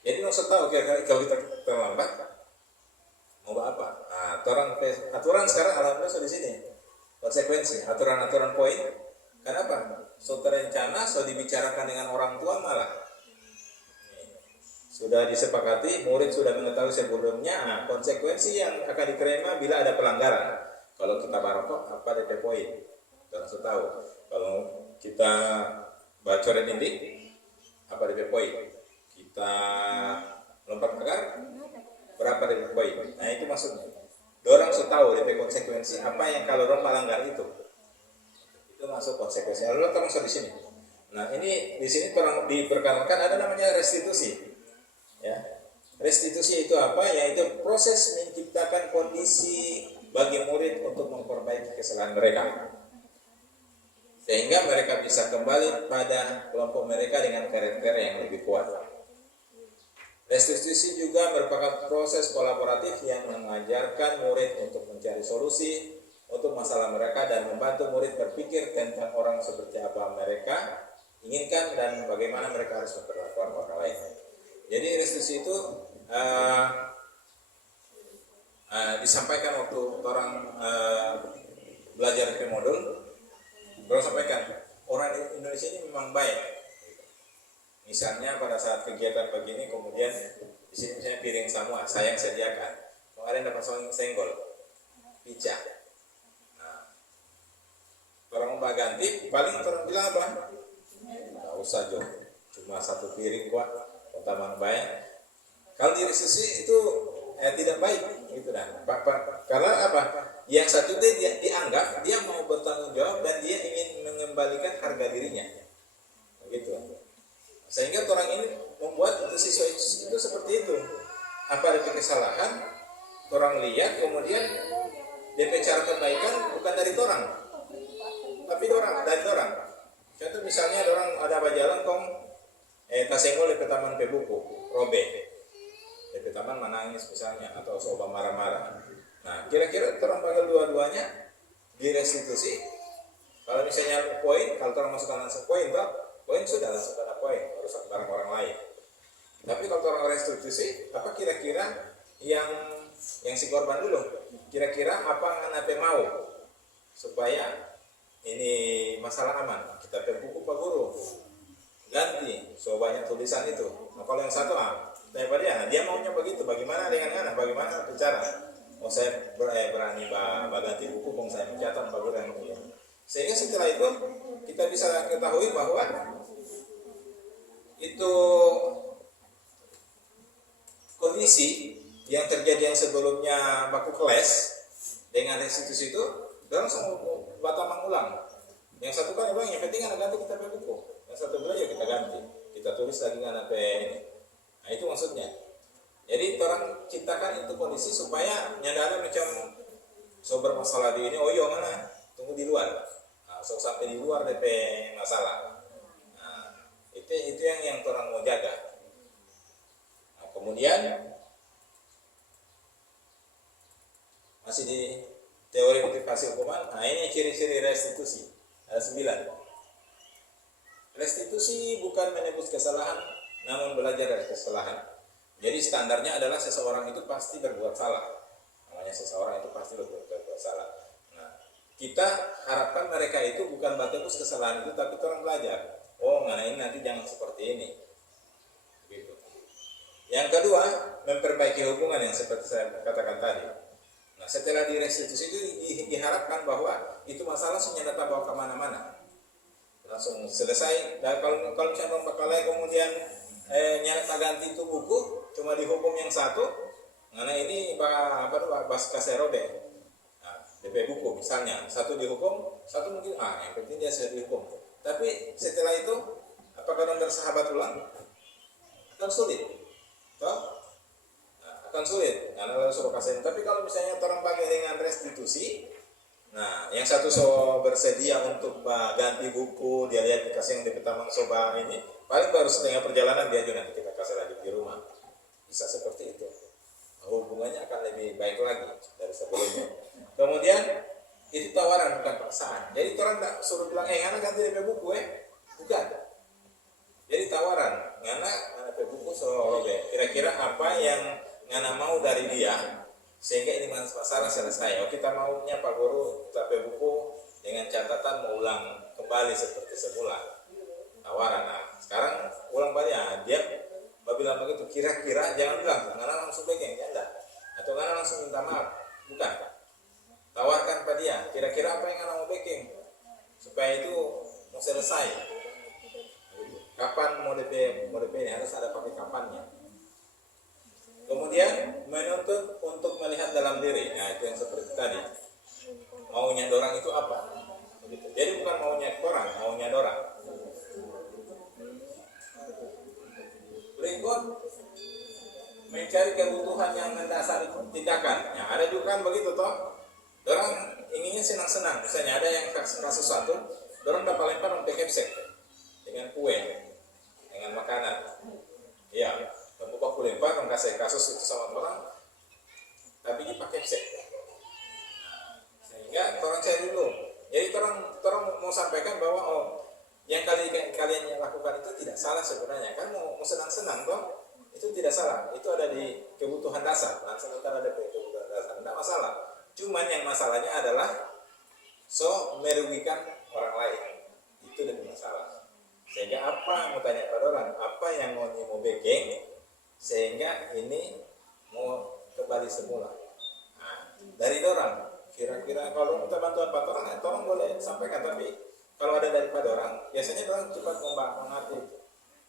Jadi orang tahu kira-kira kalau kita terlambat mau apa. Nah, aturan sekarang alhamdulillah sudah di sini. Konsekuensi, aturan-aturan poin. Kenapa? So terencana, so dibicarakan dengan orang tua malah. Sudah disepakati, murid sudah mengetahui sebelumnya, konsekuensi yang akan diterima bila ada pelanggaran. Kalau kita barokok, apa DP poin? Kita langsung tahu. Kalau kita bacoret ini, apa DP poin? Kita lompat pagar, berapa DP poin? Nah itu maksudnya. Dorang sudah tahu DP konsekuensi apa yang kalau orang melanggar itu. Itu masuk konsekuensi. Lalu kita masuk di sini. Nah ini di sini diperkenalkan ada namanya restitusi. Ya, restitusi itu apa? Yaitu proses menciptakan kondisi bagi murid untuk memperbaiki kesalahan mereka, sehingga mereka bisa kembali pada kelompok mereka dengan karakter yang lebih kuat. Restitusi juga merupakan proses kolaboratif yang mengajarkan murid untuk mencari solusi untuk masalah mereka dan membantu murid berpikir tentang orang seperti apa mereka inginkan dan bagaimana mereka harus memperlakukan orang lain. Jadi restitusi itu disampaikan waktu orang belajar ke modul, orang sampaikan orang Indonesia ini memang baik. Misalnya pada saat kegiatan begini, kemudian di sini misalnya piring semua saya yang sediakan, kemarin dapat senggol, pica. Nah, orang mau ganti, paling orang bilang apa? Nggak usah Jo, cuma satu piring kuat. Utama baik. Kalau di restitusi itu tidak baik, gitu kan? Karena apa? Yang satu dia dianggap dia mau bertanggung jawab dan dia ingin mengembalikan harga dirinya, begitu. Sehingga orang ini membuat siswa itu seperti itu. Apa ada kesalahan? Orang lihat, kemudian DP cara kebaikan bukan dari orang, tapi dari orang. Contoh misalnya orang ada apa jalan kong. Tasenggol di taman pebuku, robek. Di taman menangis misalnya, atau coba marah-marah. Nah, kira-kira orang panggil dua-duanya di restitusi. Kalau misalnya poin, kalau orang masukkan langsung poin, poin sudah langsung kena poin, harus barang orang lain. Tapi kalau orang restitusi, apa kira-kira yang si korban dulu? Kira-kira apa yang anda mau supaya ini masalah aman? Kita pebuku Pak Guru. Ganti, so banyak tulisan itu. Nah kalau yang satu daripada dia maunya begitu, bagaimana dengan anak, bagaimana bicara? Oh saya berani ganti buku, kong saya mencatat bagaimana yang sehingga setelah itu kita bisa ketahui bahwa itu kondisi yang terjadi yang sebelumnya baku kelas dengan restitusi itu, langsung batal mengulang. Yang satu kan yang penting anak ganti kita buku. Yang satu bilang ya kita ganti, kita tulis lagi dengan apa ini. Nah itu maksudnya. Jadi orang ciptakan itu kondisi supaya nyadar macam so bermasalah di ini, oh iya mana, tunggu di luar. Nah, so sampai di luar DP masalah. Nah, itu yang orang mau jaga. Nah, kemudian masih di teori motivasi hukuman. Nah ini ciri-ciri restitusi ada 9. Restitusi bukan menebus kesalahan, namun belajar dari kesalahan. Jadi standarnya adalah seseorang itu pasti berbuat salah. Namanya seseorang itu pasti berbuat salah. Nah, kita harapkan mereka itu bukan menebus kesalahan itu, tapi orang belajar. Oh, nah ini nanti jangan seperti ini. Gitu. Yang kedua, memperbaiki hubungan yang seperti saya katakan tadi. Nah, setelah direstitusi itu diharapkan bahwa itu masalah sudah datang bawa kemana-mana. Langsung selesai. Dan kalau misalnya orang bakalai kemudian nyari ganti itu buku cuma dihukum yang satu, karena ini bas kaserobe. Nah, DP buku misalnya satu dihukum, satu mungkin yang penting dia sudah dihukum. Tapi setelah itu apakah orang bersahabat ulang? Akan sulit, toh? Nah, akan sulit karena harus suruh kasih. Tapi kalau misalnya orang pakai dengan restitusi. Nah, yang satu bersedia untuk ganti buku, dia lihat dikasih yang di pertama soba ini, paling baru setengah perjalanan dia juga nanti kita kasih lagi di rumah. Bisa seperti itu. Hubungannya akan lebih baik lagi dari sebelumnya. Kemudian Itu tawaran bukan paksaan. Jadi orang tak suruh bilang, ngana ganti DP buku bukan. Jadi tawaran, ngana DP buku soal kira-kira apa yang ngana mau dari dia sehingga ini masalah selesai. Oh, kita maunya Pak Guru DP buku dengan catatan mau ulang kembali seperti semula. Tawaran. Nah, sekarang ulang balik. Dia bilang begitu, kira-kira jangan bilang ngana langsung backing, enggak. Atau ngana langsung minta maaf. Bukan. Tawarkan pada dia, kira-kira apa yang anak mau backing supaya itu mau selesai. Kapan mau DP ini harus ada pakai kapannya. Kemudian menuntut untuk melihat dalam diri. Nah itu yang seperti tadi. Maunya dorang itu apa? Begitu. Jadi bukan maunya orang, maunya dorang. Berikut mencari kebutuhan yang mendasari tindakan. Yang ada juga kan begitu toh. Orang inginnya senang-senang, misalnya ada yang kasus satu, orang dapat lempar untuk kepsek dengan kue, dengan makanan. Iya, kamu baku lempar, orang kasih kasus itu sama orang, tapi dia pakai kepsek. Sehingga orang cari dulu. Jadi orang mau sampaikan bahwa yang kalian lakukan itu tidak salah sebenarnya. Kan mau senang-senang toh, itu tidak salah. Itu ada di kebutuhan dasar. Langsung ada kebutuhan dasar, tidak masalah. Cuman yang masalahnya adalah merugikan orang lain. Itu lebih masalah. Sehingga apa mau tanya pada orang, apa yang mau backing sehingga ini mau kembali semula. Nah, dari orang kira-kira kalau minta bantuan Pak orang boleh sampaikan, tapi kalau ada daripada orang, biasanya orang cepat mengerti itu.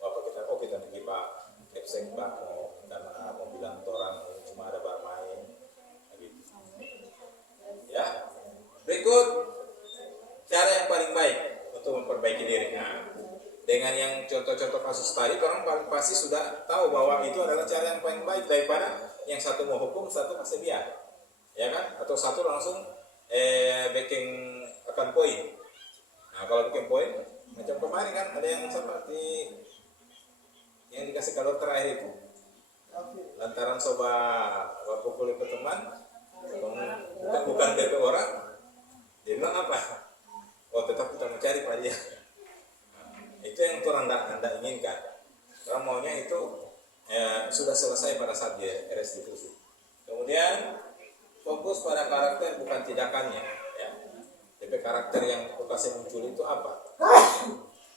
Apa kita pergi Pak, kepsek Pak mau minta maaf, mau bilang orang cuma ada bermain. Ya, berikut cara yang paling baik untuk memperbaiki diri. Nah, dengan yang contoh-contoh kasus tadi, orang paling pasti sudah tahu bahwa itu adalah cara yang paling baik daripada yang satu mau hukum, satu kasih biar, ya kan? Atau satu langsung backing akan poin. Nah, kalau bikin poin, macam kemarin kan ada yang seperti yang dikasih kalau terakhir itu, lantaran pukul ke teman. Bukan DP orang, dia bilang apa? Tetap kita mencari Pak dia. Itu yang orang anda inginkan. Orang maunya itu sudah selesai pada saat dia restitusi. Kemudian fokus pada karakter bukan tindakannya. Ya. DP karakter yang lokasi muncul itu apa?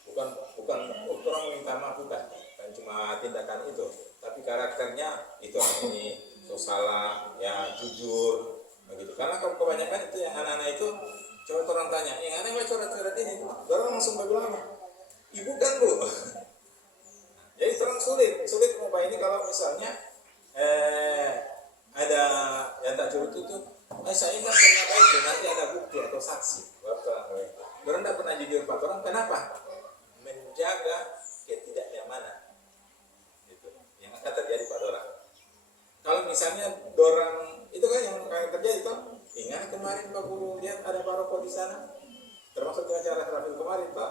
Bukan orang minta maaf bukan cuma tindakan itu, tapi karakternya itu ini salah, ya jujur, begitu. Karena kalau kebanyakan itu yang anak-anak itu, coba orang tanya, yang aneh mah coret-coret ini, orang langsung bilang apa? Ibu kan Bu. Jadi orang sulit mengubah ini kalau misalnya ada yang tak curut itu, saya ingat pernah baik, nanti ada bukti atau saksi. Orang tidak pernah jujur Pak orang, kenapa? Menjaga ketidaknyamanan. Itu yang akan terjadi pada orang. Kalau misalnya dorang itu kan yang terjadi toh. Ingat kemarin Pak Guru lihat ada baroko di sana, termasuk dengan acara terakhir kemarin Pak.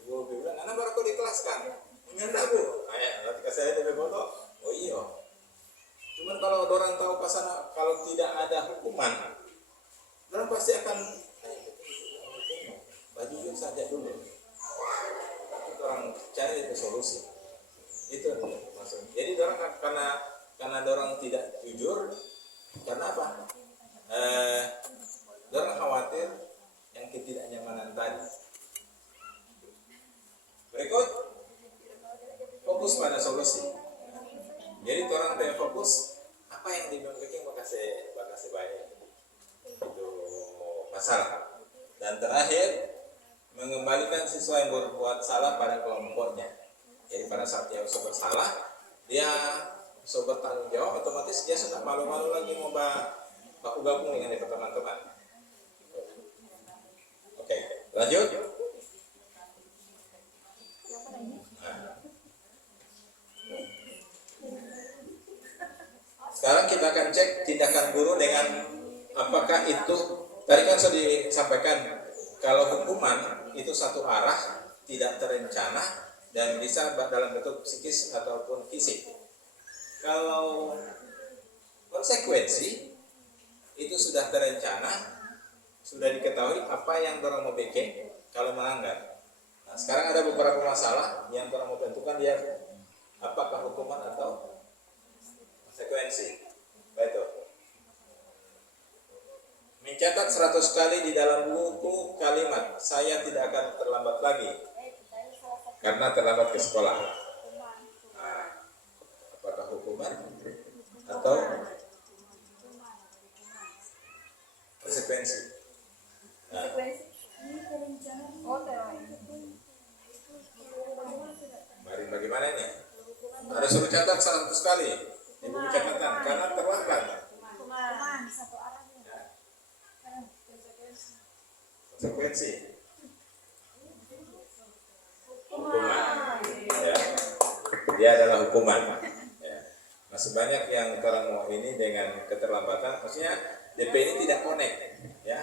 Ibu bilang, anak baroko di kelas kan? Enggak Bu. Nanti saya ada foto. Oh iya. Cuman kalau dorang tahu ke sana kalau tidak ada hukuman, dorang pasti akan baju saja dulu. Orang cari solusi. Itu maksudnya. Jadi dorang karena dorang tidak jujur, karena apa? Dorang khawatir yang ketidaknyamanan tadi. Berikut fokus pada solusi. Jadi orang pengen fokus apa yang dibikin makasih banyak itu masalah. Dan terakhir mengembalikan siswa yang berbuat salah pada kelompoknya. Jadi pada saat dia bersalah, dia bertanggung jawab, otomatis dia sudah malu-malu lagi mau baku gabung dengan teman-teman. Oke, lanjut. Sekarang kita akan cek tindakan guru dengan apakah itu tadi kan sudah disampaikan kalau hukuman itu satu arah, tidak terencana dan bisa dalam bentuk psikis ataupun fisik. Kalau konsekuensi itu sudah terencana sudah diketahui apa yang orang mau bikin kalau melanggar. Nah, sekarang ada beberapa masalah yang orang mau tentukan dia apakah hukuman atau konsekuensi. Baik. Mencatat 100 kali di dalam buku kalimat saya tidak akan terlambat lagi karena terlambat ke sekolah. Nah, apakah hukuman atau konsekuensi? Nah, mari bagaimana ini? Harus suruh catat 100 kali di buku catatan karena terlambat. Konsekuensi hukuman, ya, dia adalah hukuman. Ya. Masih banyak yang orang mau ini dengan keterlambatan, maksudnya DP ini tidak connect, ya,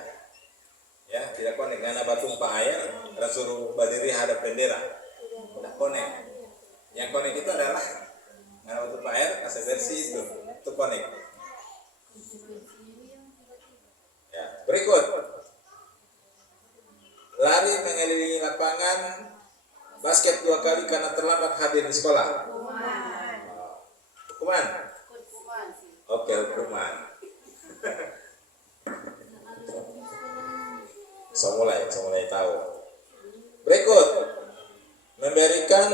tidak connect. Karena batu tumpah air, dan suruh berdiri hadap bendera, tidak connect. Yang connect itu adalah karena batu tumpah air, kasih versi itu connect. Ya, berikut. Lari mengelilingi lapangan basket 2 kali karena terlambat hadir di sekolah. Hukuman? Oke, hukuman. Saya mulai tahu. Berikut. Memberikan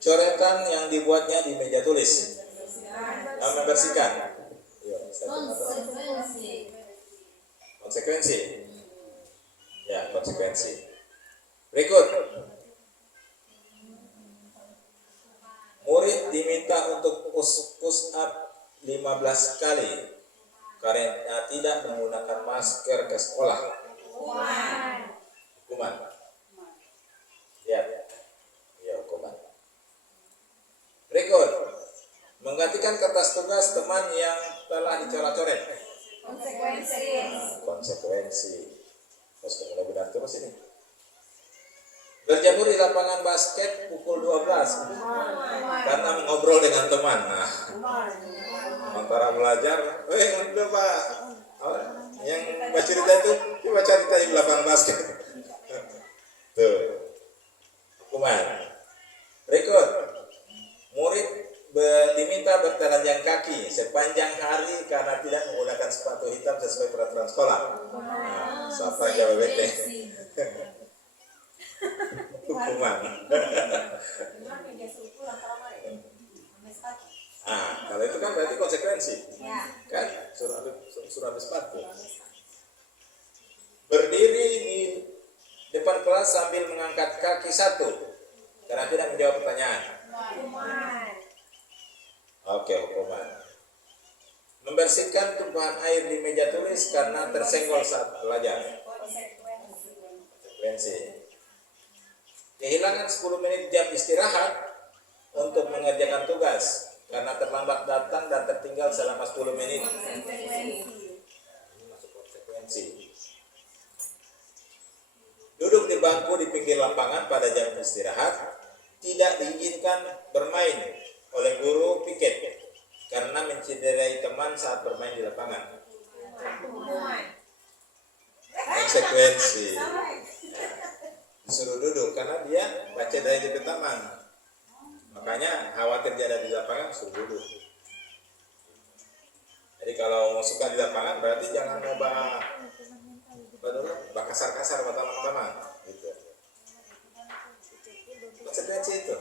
coretan yang dibuatnya di meja tulis. Membersihkan. Konsekuensi. Ya, konsekuensi. Berikut. Murid diminta untuk push up 15 kali karena tidak menggunakan masker ke sekolah. Hukuman. Ya, hukuman. Berikut. Menggantikan kertas tugas teman yang telah dicoret-coret. Konsekuensi. Terus mulai benar terus ini. Berjemur di lapangan basket pukul 12 karena mengobrol dengan teman. Nah, antara belajar, udah Pak, yang baca cerita itu, coba cerita di lapangan basket. Tuh, hukuman. Berikut, murid diminta bertelanjang kaki sepanjang hari karena tidak menggunakan sepatu hitam sesuai peraturan sekolah. Nah, siapa jawab bete? Hukuman. Kalau itu kan berarti konsekuensi. Kan suruh habis sepatu. Berdiri di depan kelas sambil mengangkat kaki satu karena tidak menjawab pertanyaan. Oke, hukuman. Membersihkan tumpahan air di meja tulis karena tersenggol saat belajar. Konsekuensi. Kehilangan 10 menit jam istirahat untuk mengerjakan tugas karena terlambat datang dan tertinggal selama 10 menit. Masuk konsekuensi. Duduk di bangku di pinggir lapangan pada jam istirahat tidak diizinkan bermain oleh guru piket karena mencederai teman saat bermain di lapangan. Konsekuensi. Disuruh duduk karena dia baca dari DP teman, makanya khawatir dia ada di lapangan suruh duduk. Jadi kalau mau suka di lapangan berarti jangan nyoba kasar-kasar sama teman-teman gitu. Konsekuensi itu.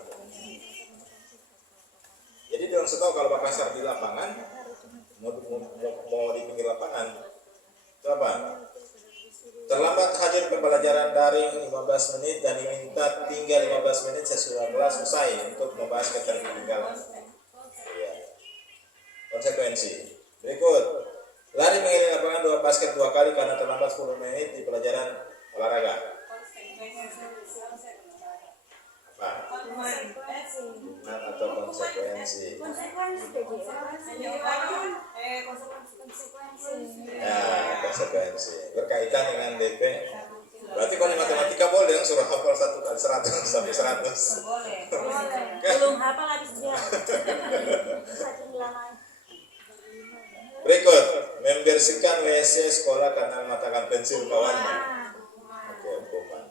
Jadi dia harus tahu kalau kasar di lapangan mau di pinggir lapangan itu apa? Terlambat hadir pembelajaran daring 15 menit dan diminta tinggal 15 menit sesudah kelas usai untuk membahas ketertinggalan. Ya. Konsekuensi. Berikut. Lari mengelilingi lapangan 2 basket 2 kali karena terlambat 10 menit di pelajaran olahraga. Apa? Atau konsekuensi. Ya, konsekuensi berkaitan dengan DP. Berarti kalau matematika boleh yang suruh hafal 1 kali 100 sampai 100. Boleh. Belum hafal habis dia. Berikut, membersihkan WC sekolah karena mematakan pensil kawannya. Oke, hukuman.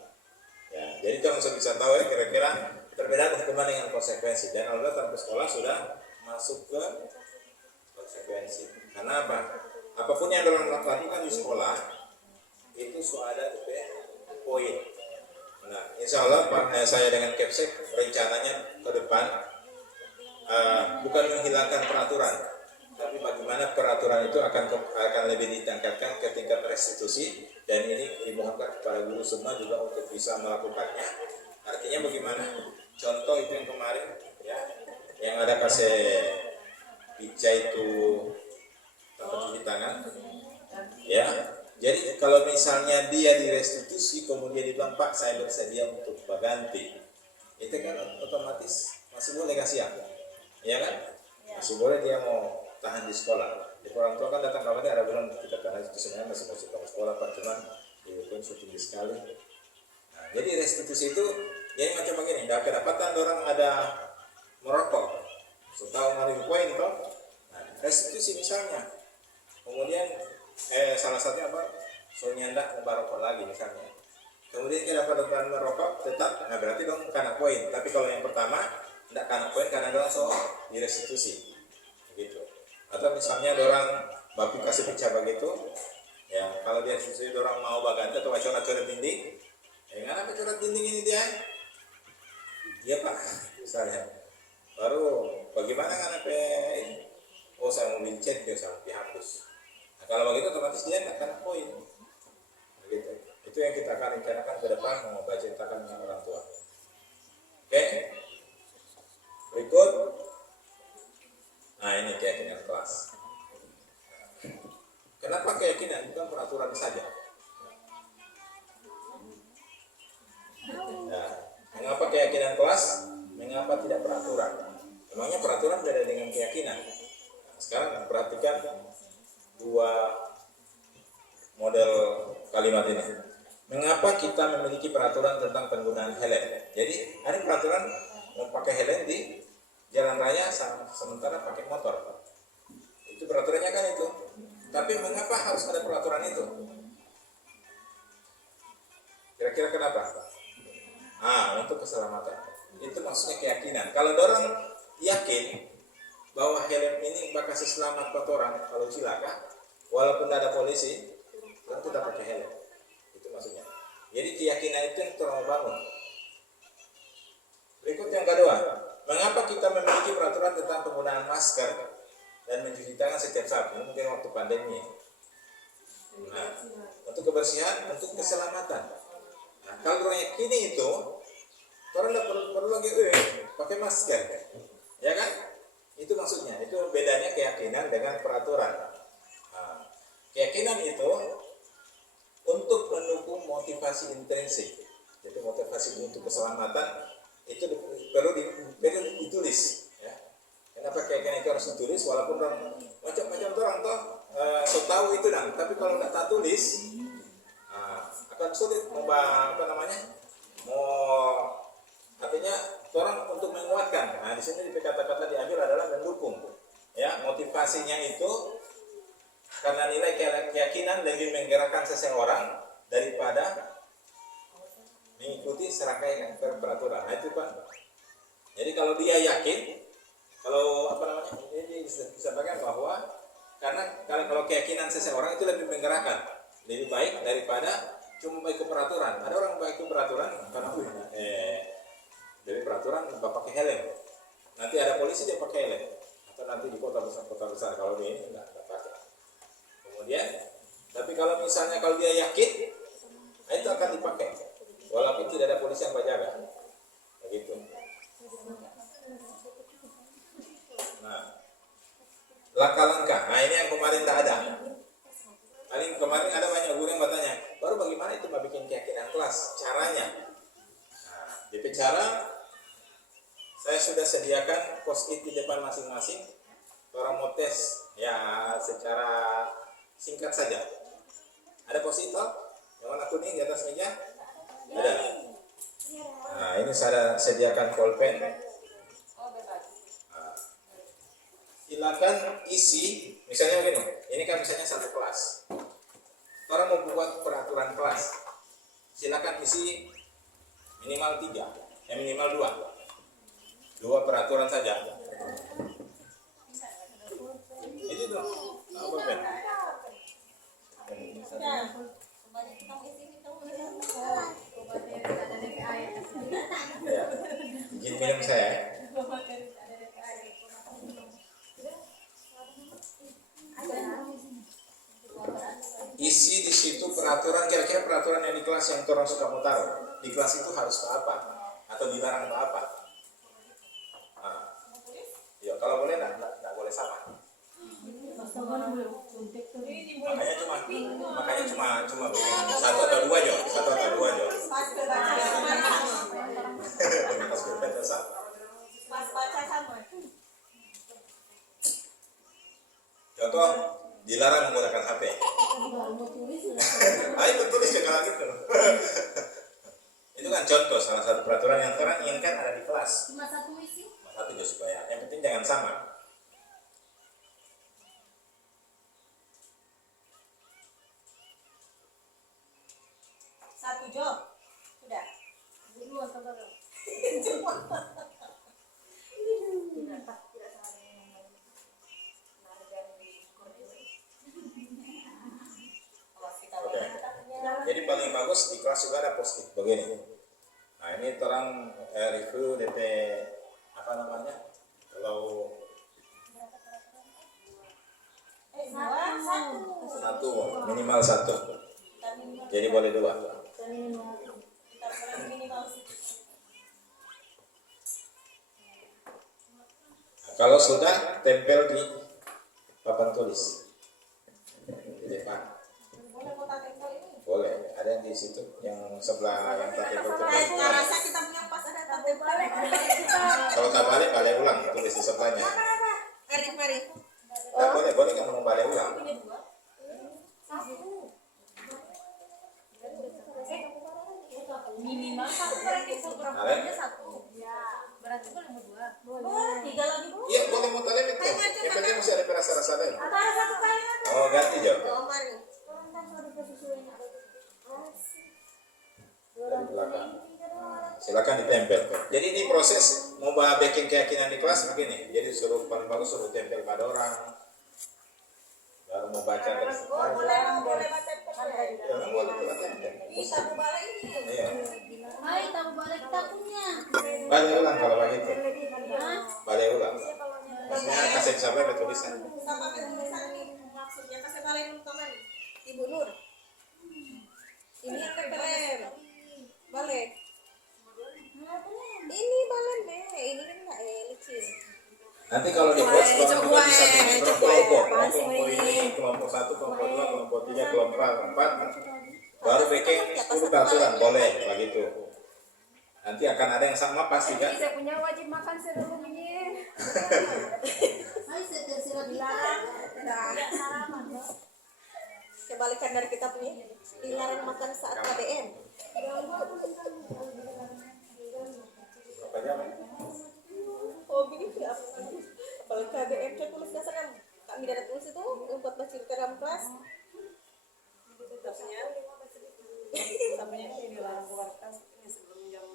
Ya, jadi kamu bisa tahu ya kira-kira perbedaan hukuman dengan konsekuensi. Dan Allah tanpa sekolah sudah masuk ke konsekuensi. Karena apa? Apapun yang orang lakukan di sekolah itu sudah ada poin. Nah, insya Allah saya dengan Kepsek rencananya ke depan bukan menghilangkan peraturan, tapi bagaimana peraturan itu akan lebih ditingkatkan ke tingkat restitusi, dan ini dimohonkan kepada guru semua juga untuk bisa melakukannya. Artinya bagaimana? Contoh itu yang kemarin ya, yang ada kasih pica itu tempat cuci tangan ya. Jadi kalau misalnya dia direstitusi kemudian dibilang Pak saya bersedia untuk ganti, itu kan otomatis masih boleh kasih ya kan? Masih boleh dia mau tahan di sekolah. Jadi orang tua kan datang kamarnya ada bilang kita karena itu sebenarnya masih kamu sekolah Pak, cuman dihukum tinggi sekali. Nah, jadi restitusi itu jadi macam begini, kedapatan orang ada merokok, setahu ngalir poin toh. Nah, restitusi misalnya, kemudian salah satunya apa? Soalnya ndak merokok lagi misalnya. Kemudian kita dapat merokok tetap, nah berarti dong kena poin. Tapi kalau yang pertama ndak kena poin karena orang so direstitusi, gitu. Atau misalnya orang bapi kasih pecah begitu, ya kalau dia restitusi orang mau baganti atau coret dinding, kenapa coret dinding ini dia? Iya Pak, misalnya. Baru bagaimana kan oh saya mau cat dia sama dihapus. Nah, kalau begitu otomatis dia nggak kena poin. Begitu. Itu yang kita akan rencanakan ke depan mau baca ceritakan dengan orang tua. Oke. Berikut. Nah ini keyakinan kelas. Kenapa keyakinan bukan peraturan saja? Nah, mengapa keyakinan kelas? Mengapa tidak peraturan? Memangnya peraturan beda dengan keyakinan. Nah, sekarang perhatikan dua model kalimat ini. Mengapa kita memiliki peraturan tentang penggunaan helm? Jadi ada peraturan mau pakai helm di jalan raya sementara pakai motor. Itu peraturannya kan itu. Tapi mengapa harus ada peraturan itu? Kira-kira kenapa? Untuk keselamatan. Itu maksudnya keyakinan. Kalau orang yakin bahwa helm ini bakal selamat buat orang kalau celaka, walaupun tidak ada polisi, orang tidak pakai helm. Itu maksudnya. Jadi keyakinan itu yang terlalu bangun. Berikut yang kedua, mengapa kita memiliki peraturan tentang penggunaan masker dan mencuci tangan setiap saat? Mungkin waktu pandemi. Nah, untuk kebersihan, untuk keselamatan. Nah, kalau orang yakini itu, orang tidak perlu lagi pakai masker, ya kan? Itu maksudnya. Itu bedanya keyakinan dengan peraturan. Nah, keyakinan itu untuk mendukung motivasi intrinsik. Jadi motivasi untuk keselamatan itu perlu ditulis. Ya. Kenapa keyakinan itu harus ditulis? Walaupun orang macam-macam orang toh tahu itu dan, tapi kalau nggak tak tulis, akan sulit mau artinya orang untuk menguatkan. Nah di sini kata-kata diambil adalah mendukung. Ya motivasinya itu karena nilai keyakinan lebih menggerakkan seseorang daripada mengikuti serangkaian peraturan. Nah itu kan. Jadi kalau dia yakin, kalau ini disampaikan bahwa karena kalau keyakinan seseorang itu lebih menggerakkan, lebih baik daripada cuma baik ke peraturan. Ada orang baik ke peraturan karena dari peraturan nggak pakai helm. Nanti ada polisi dia pakai helm. Atau nanti di kota besar kalau dia ini nggak pakai. Kemudian, tapi kalau misalnya kalau dia yakin, nah itu akan dipakai. Walaupun tidak ada polisi yang menjaga. Begitu. Nah, langkah-langkah. Nah ini yang kemarin tak ada. Kemarin ada banyak guru yang bertanya, baru bagaimana itu bikin keyakinan kelas? Caranya. Nah, DP cara saya sudah sediakan post-it di depan masing-masing. Orang mau tes ya secara singkat saja. Ada post-it yang warna kuning di atas meja? Ada. Nah, ini saya sediakan pulpen. Nah, ini silakan isi, misalnya begini, ini kan misalnya satu kelas. Orang mau buat peraturan kelas, silakan isi minimal 3, minimal 2 peraturan saja. Itu tuh, apa Ben? Ya, izin minum saya. Isi di situ peraturan, kira-kira peraturan yang di kelas yang orang suka mau taruh. Di kelas itu harus apa atau dilarang apa? Nah, ya kalau boleh enggak boleh sama. Makanya cuma bikin 1 atau 2 aja. Pas baca sama. Contoh, dilarang menggunakan HP. Ayo tulis ya kalau gitu. Itu kan contoh salah satu peraturan yang orang inginkan ada di kelas. Cuma satu isi. Satu aja supaya. Yang penting jangan sama. Satu job. Sudah. Dua sabar. Oke. Jadi paling bagus di kelas juga ada post-it begini. Nah ini orang review DP apa namanya? Kalau satu minimal 1. Jadi boleh 2. Kalau sudah tempel di papan tulis di depan. Boleh, ada yang di situ yang sebelah yang tak tempel tulis. Rasa kita punya pas ada tabel balik. Kalau tak balik ulang tulis di sebelahnya. Mari. Nah, boleh kamu mau balik ulang. Minimal satu berarti programnya satu. Berarti boleh mau 2. 3 lagi Bu. Iya boleh mau talen itu. Yang penting masih ada rasa-rasa lain. Ada satu kali. Oh ganti jawab. Mari. Dari belakang. Silakan ditempel. Jadi ini proses mau bikin keyakinan di kelas begini. Jadi suruh paling bagus suruh tempel pada orang. Baru mau baca dari sekarang. Boleh baca Ya memang boleh kita tempel. Bisa balik ini. Iya. Hai, tahu balik kita punya. Balik ulang kalau begitu. Balik ulang. Maksudnya kasih sampai ada tulisan. Sama tulisan ini maksudnya kasih balik dulu kemana? Ibu Nur. Ini yang keren. Balik. Ini balen deh. Ini kan enggak licin. Nanti kalau di post kalau coba, bisa bikin coba. kelompok ini, kelompok 1, kelompok 2, kelompok 3, kelompok 4, baru bikin 10 peraturan boleh begitu. Nanti akan ada yang sama pasti kan? Saya punya wajib makan sebelum ini. Hai, terserah kita. Kebalikan dari kita punya dilarang makan saat KBM. Apa jam? Oh begini ya. Kalau KBM saya tulis dasarnya kami tidak tulis itu buat baca di dalam kelas. Sampai dilarang keluar kelas sebelum jam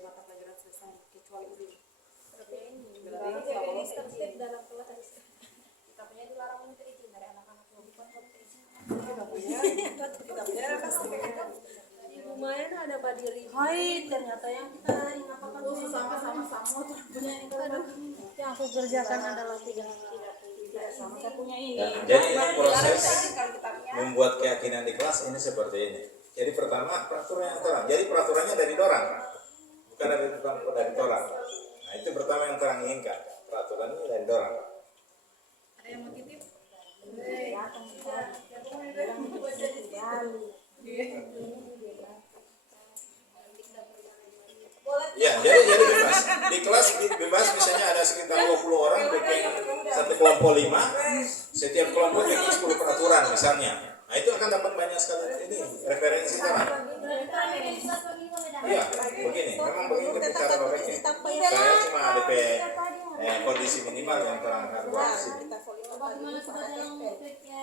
mata pelajaran selesai kecuali udah. Berarti Jadi tertib dalam kelas. Kita punya dilarang minta izin dari anak-anak bukan minta izin. kita punya pasti Di lumayan ada Pak Diri. Hai, ternyata yang kita apakan Sama-sama punya ini yang aku kerjakan adalah tidak sama. Saya punya ini. Jadi ini proses membuat keyakinan di kelas ini seperti ini. Jadi pertama peraturan yang terang. Jadi peraturannya dari dorang, bukan dari dorang. Nah itu pertama yang terang inginkan. Peraturannya dari dorang. Ada yang mau titip? Ya, jadi bebas. Di kelas bebas misalnya ada sekitar 20 orang, bikin satu kelompok 5, setiap kelompok bikin 10 peraturan misalnya. Nah itu akan dapat banyak sekali ini referensi kan. Iya, begini. Memang begini cara babaknya. Saya cuma DP kondisi minimal yang terang harus di sini. Kita solid Bagaimana sudah dalam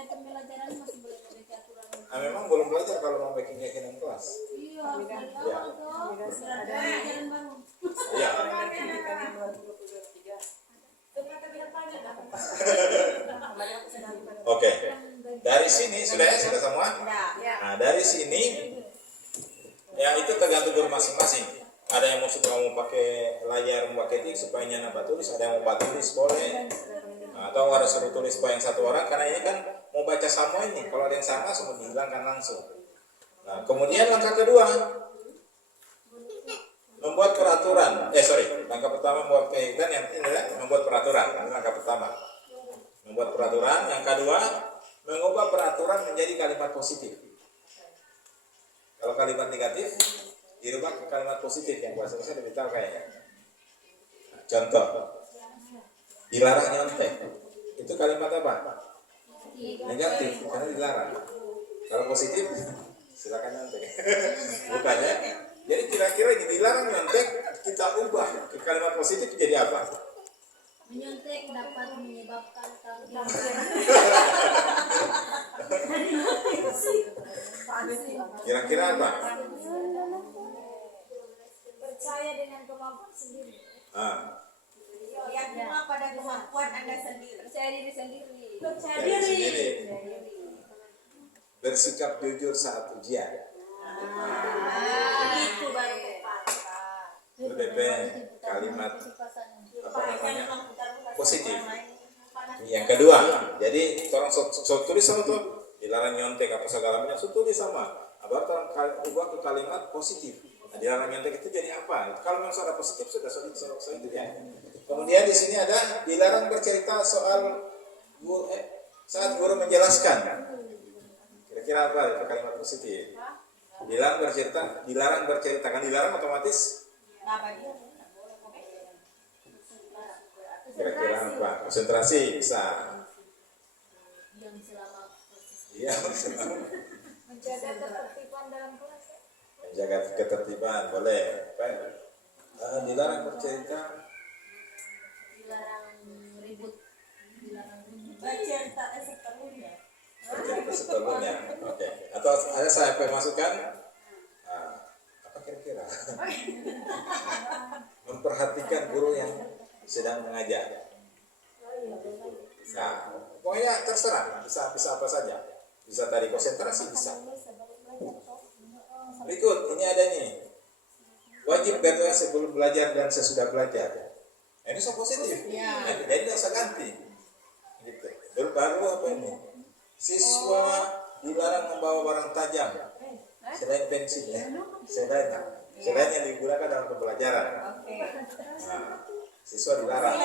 pembelajaran masih boleh memiliki aturan? Memang belum belajar kalau mau bikin keyakinan kelas. Iya, dari awal tuh. Berarti pelajaran baru. Iya. Pendidikan yang 2023. Oke. Dari sini sudah ya, sudah semua? Ya. Nah, dari sini ya itu tergantung guru masing-masing. Ada yang mau suka mau pakai layar, mau pakai tik supaya nyana tulis, ada yang mau tulis boleh. Nah, atau harus suruh tulis yang satu orang karena ini kan mau baca sama ini. Kalau ada yang sama semua dihilangkan langsung. Nah, kemudian langkah kedua membuat peraturan. Langkah pertama membuat kegiatan, yang ini ya, membuat peraturan. Ini langkah pertama. Membuat peraturan. Yang kedua, mengubah peraturan menjadi kalimat positif. Kalau kalimat negatif, dirubah ke kalimat positif yang bahasa Indonesia lebih tahu kayaknya. Contoh, dilarang nyontek. Itu kalimat apa? Negatif, karena dilarang. Kalau positif, silakan nyontek. Bukan ya? Jadi kira-kira ini dilarang nyontek, kita ubah ke kalimat positif jadi apa? Menyontek dapat menyebabkan kanker. Kira-kira apa? Percaya dengan kemampuan sendiri. Yakinlah pada kemampuan Anda sendiri. Percaya diri sendiri. Percaya Dari diri. sendiri. Bersikap jujur saat ujian. Itu baru tepat. Itu DP kalimat apa namanya positif. Yang kedua, jadi orang so tulis sama tuh dilarang nyontek apa segala macam, so tulis sama. Abar orang ubah ke kalimat positif. Nah, dilarang nyontek itu jadi apa? Kalau memang sudah positif sudah itu ya. Kemudian di sini ada dilarang bercerita soal guru, saat guru menjelaskan. Kira-kira apa itu kalimat positif? Dilarang bercerita kan dilarang otomatis. Kira-kira apa? Konsentrasi bisa. Yang selama proses Iya, menjaga ketertiban dalam kelas. menjaga ketertiban boleh. Dilarang bercerita. Dilarang ribut. Dilarang ribut. Bercerita sepenuhnya. Bercerita sebelumnya. Oke. Atau ada saya masukkan. Apa kira-kira? Memperhatikan guru yang sedang mengajar. Nah, pokoknya terserah, bisa apa saja. Bisa tadi konsentrasi bisa. Berikut ini ada nih. Wajib berdoa sebelum belajar dan sesudah belajar. Ini so positif. Jadi tidak usah ganti. Gitu. Baru apa ini? Siswa dilarang membawa barang tajam selain pensil ya. Selain yang digunakan dalam pembelajaran. Nah, siswa dilarang.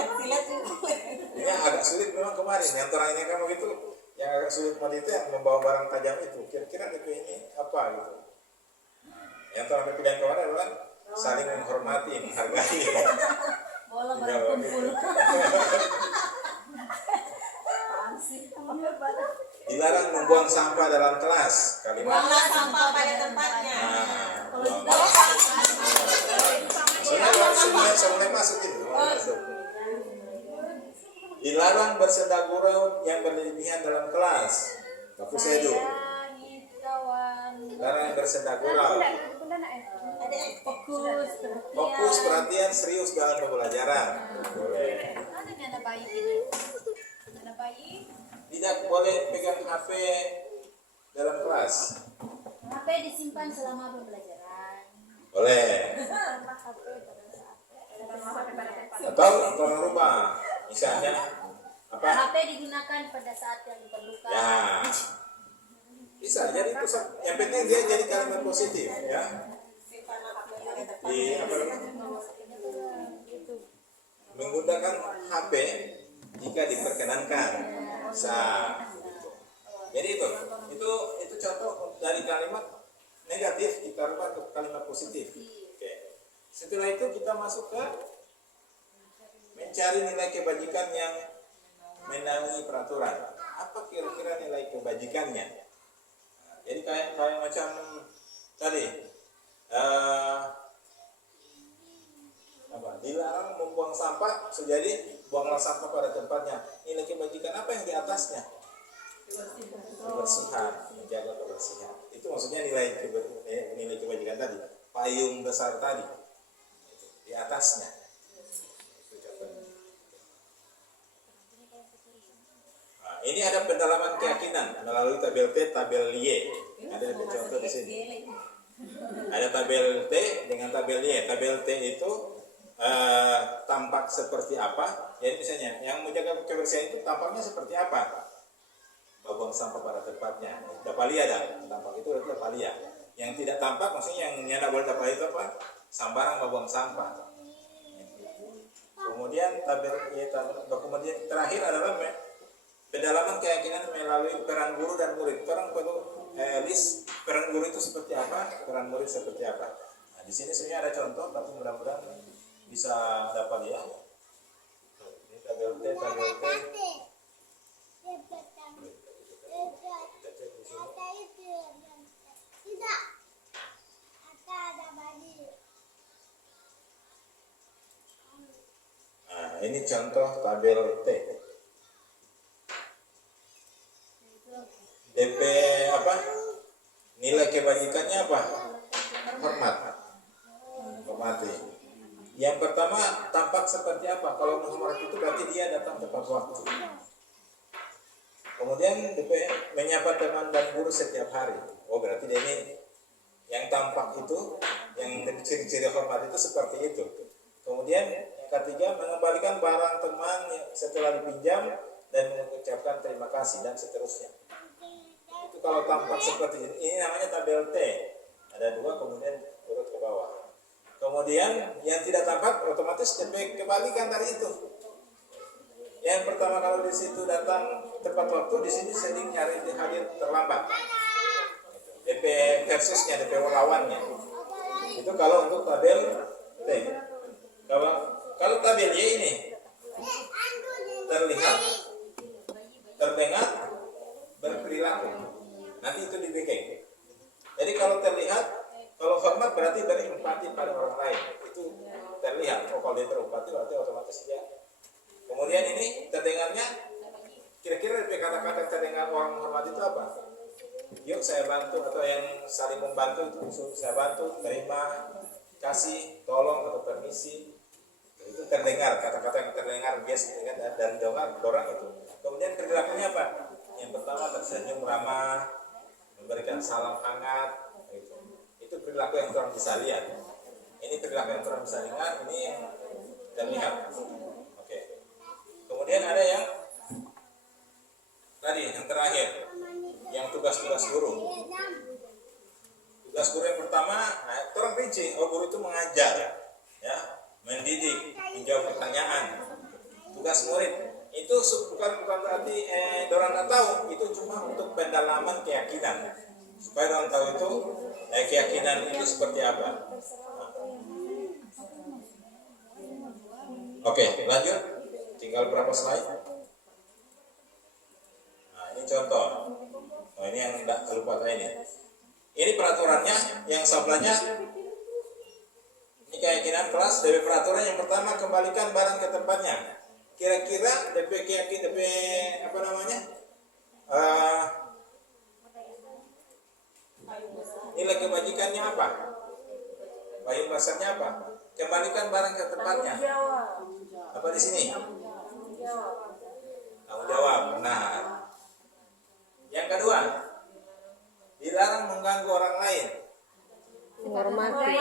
Ini yang agak sulit memang kemarin. Yang terakhir kan begitu, yang agak sulit kemarin itu yang membawa barang tajam itu. Kira-kira itu ini apa gitu? Yang terakhir pilihan kemarin adalah saling menghormati, menghargai. Bola berkumpul. Dilarang membuang sampah dalam kelas. Kalimat. Buanglah sampah pada tempatnya. Saya mulai masuk itu. Dilarang bersenda gurau yang berlebihan dalam kelas. Bagus saya itu. Dilarang bersenda gurau. Fokus perhatian serius dalam pembelajaran. Boleh. Ada bayi ini. Ada bayi. Tidak boleh pegang HP dalam kelas. HP disimpan selama pembelajaran. Boleh. Atau orang rumah, misalnya apa? HP digunakan pada saat yang diperlukan. Ya, bisa. Jadi itu yang penting dia jadi kalimat positif, ya. Di apa? Menggunakan HP jika diperkenankan. Gitu. Jadi itu contoh dari kalimat negatif kita rubah ke kalimat positif. Oke. Setelah itu kita masuk ke mencari nilai kebajikan yang menaungi peraturan. Apa kira-kira nilai kebajikannya? Nah, jadi kayak macam tadi dilarang membuang sampah, jadi buanglah sampah pada tempatnya. Nilai kebajikan apa yang di atasnya? Kebersihan, menjaga kebersihan. Itu maksudnya nilai kebajikan tadi. Payung besar tadi di atasnya. Nah, ini ada pendalaman keyakinan melalui tabel T, tabel Y. Ada contoh di sini. Ada tabel T dengan tabel Y. Tabel T itu tampak seperti apa? Jadi misalnya yang menjaga kebersihan itu tampaknya seperti apa? Buang sampah pada tempatnya. Dapalia ada, tampak itu adalah dapalia. Yang tidak tampak maksudnya yang tidak boleh dapalia itu apa? Sambaran membuang sampah. Kemudian kemudian terakhir adalah pendalaman keyakinan melalui peran guru dan murid. Orang perlu list peran guru itu seperti apa, peran murid seperti apa. Nah, di sini sebenarnya ada contoh, tapi mudah-mudahan bisa dapat ya. Ini tabel T. Nah, ini contoh tabel T. DP apa? Nilai kebajikannya apa? Hormati. Yang pertama tampak seperti apa? Kalau menghormati itu berarti dia datang tepat waktu. Kemudian DP menyapa teman dan guru setiap hari. Oh berarti dia ini yang tampak itu, yang ciri-ciri hormat itu seperti itu. Kemudian yang ketiga mengembalikan barang teman setelah dipinjam dan mengucapkan terima kasih dan seterusnya. Itu kalau tampak seperti ini namanya tabel T. Ada dua kemudian urut ke bawah. Kemudian yang tidak tampak otomatis DP kebalikan dari itu. Yang pertama kalau di situ datang tepat waktu, di sini sering nyari hadir terlambat. DP versusnya, DP lawannya. Itu kalau untuk tabel T. Kalau tabel Y ini terlihat, terdengar, berperilaku. Nanti itu di backing. Jadi kalau terlihat, kalau hormat berarti berempati pada orang lain. Itu terlihat. Oh, kalau dia berempati berarti otomatis dia. Kemudian ini terdengarnya, kira-kira kata-kata terdengar orang menghormati itu apa? Yuk saya bantu, atau yang saling membantu itu saya bantu, terima, kasih, tolong atau permisi. Itu terdengar, kata-kata yang terdengar biasa dan dorang itu. Kemudian perilakunya apa? Yang pertama tersenyum ramah, memberikan salam hangat. Itu perilaku yang orang bisa lihat. Ini perilaku yang orang bisa lihat, ini yang terlihat. Kemudian ada yang tadi yang terakhir, yang tugas-tugas guru. Tugas guru yang pertama, orang rinci, guru itu mengajar, ya, mendidik, menjawab pertanyaan. Tugas murid itu bukan berarti orang tak tahu, itu cuma untuk pendalaman keyakinan, supaya orang tahu itu keyakinan itu seperti apa. Oke, lanjut. Tinggal berapa slide? Nah, ini contoh. Oh, ini yang tidak lupa ini. Ini peraturannya, yang sebelahnya. Ini keyakinan kelas, DP peraturan yang pertama kembalikan barang ke tempatnya. Kira-kira DP keyakinan, DP apa namanya? Nilai kebajikannya apa? Payung besarnya apa? Kembalikan barang ke tempatnya. Apa di sini? Tanggung jawab, benar. Yang kedua, dilarang mengganggu orang lain. Menghormati.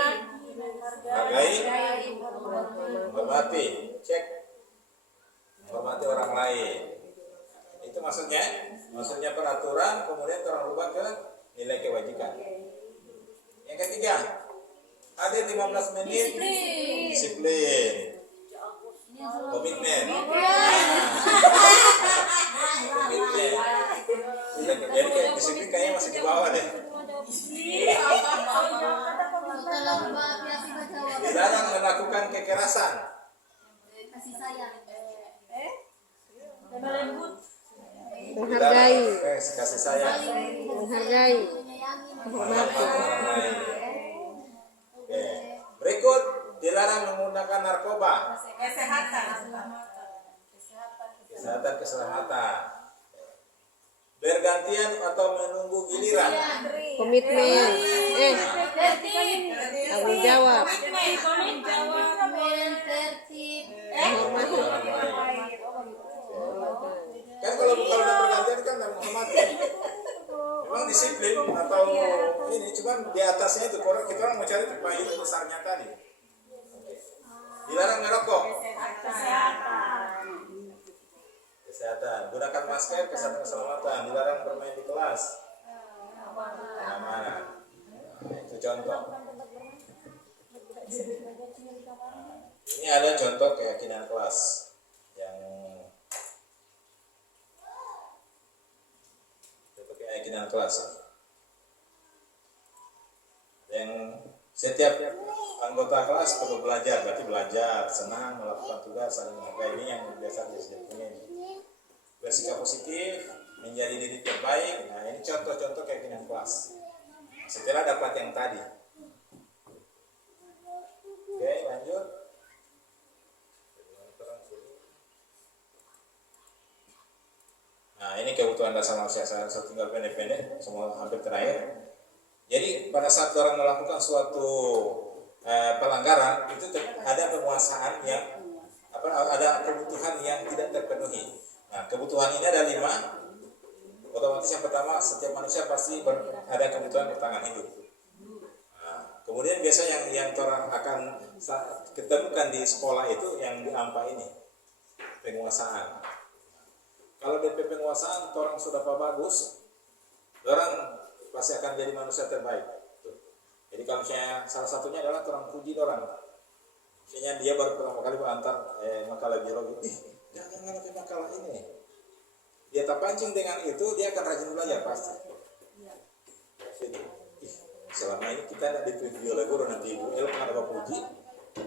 Hargai, hormati, cek, hormati orang lain. Itu maksudnya peraturan, kemudian orang rubah ke nilai kewajiban. Yang ketiga, hadir 15 menit, disiplin. Komitmen. Komitmen. Jadi kayak disiplin kayaknya masih di bawah deh. Dilarang melakukan kekerasan. Kasih sayang. Menghargai. Kasih sayang. Menghargai. Menghormati orang lain. Oke. Berikut dilarang menggunakan narkoba. Kesehatan. kesehatan keselamatan. Bergantian atau menunggu giliran. Komitmen. Tertib. Tanggung jawab. Tertib. Menghormati orang lain. Kan kalau udah bergantian kan menghormati. Memang disiplin atau ini cuman di atasnya itu kita orang mau cari payung besarnya tadi. Dilarang merokok. Kesehatan. Gunakan masker, kesehatan keselamatan. Dilarang bermain di kelas. Keamanan. Nah, itu contoh. Ini ada contoh keyakinan kelas yang keyakinan kelas yang setiap anggota kelas perlu belajar, berarti belajar, senang, melakukan tugas, saling menghargai. Ini yang biasa disebutnya ini. Bersikap positif, menjadi diri terbaik. Nah, ini contoh-contoh keyakinan kelas. Setelah dapat yang tadi. Oke, lanjut. Nah, ini kebutuhan dasar manusia. Saya tinggal pendek-pendek, semua hampir terakhir. Jadi pada saat orang melakukan suatu pelanggaran, itu ada penguasaan yang ada kebutuhan yang tidak terpenuhi. Nah, kebutuhan ini ada 5. Otomatis yang pertama, setiap manusia pasti ada kebutuhan bertahan hidup. Nah, kemudian biasa yang orang akan ketemukan di sekolah itu yang di AMPA ini, penguasaan. Kalau DP penguasaan, orang sudah bagus, orang pasti akan jadi manusia terbaik. Jadi kalau misalnya salah satunya adalah orang puji orang. Misalnya dia baru pertama kali mengantar makalah biologi, jangan pakai makalah ini. Dia tak pancing dengan itu, dia akan rajin belajar pasti. Jadi, selama ini kita tidak dipuji oleh guru, nanti ibu El ada puji.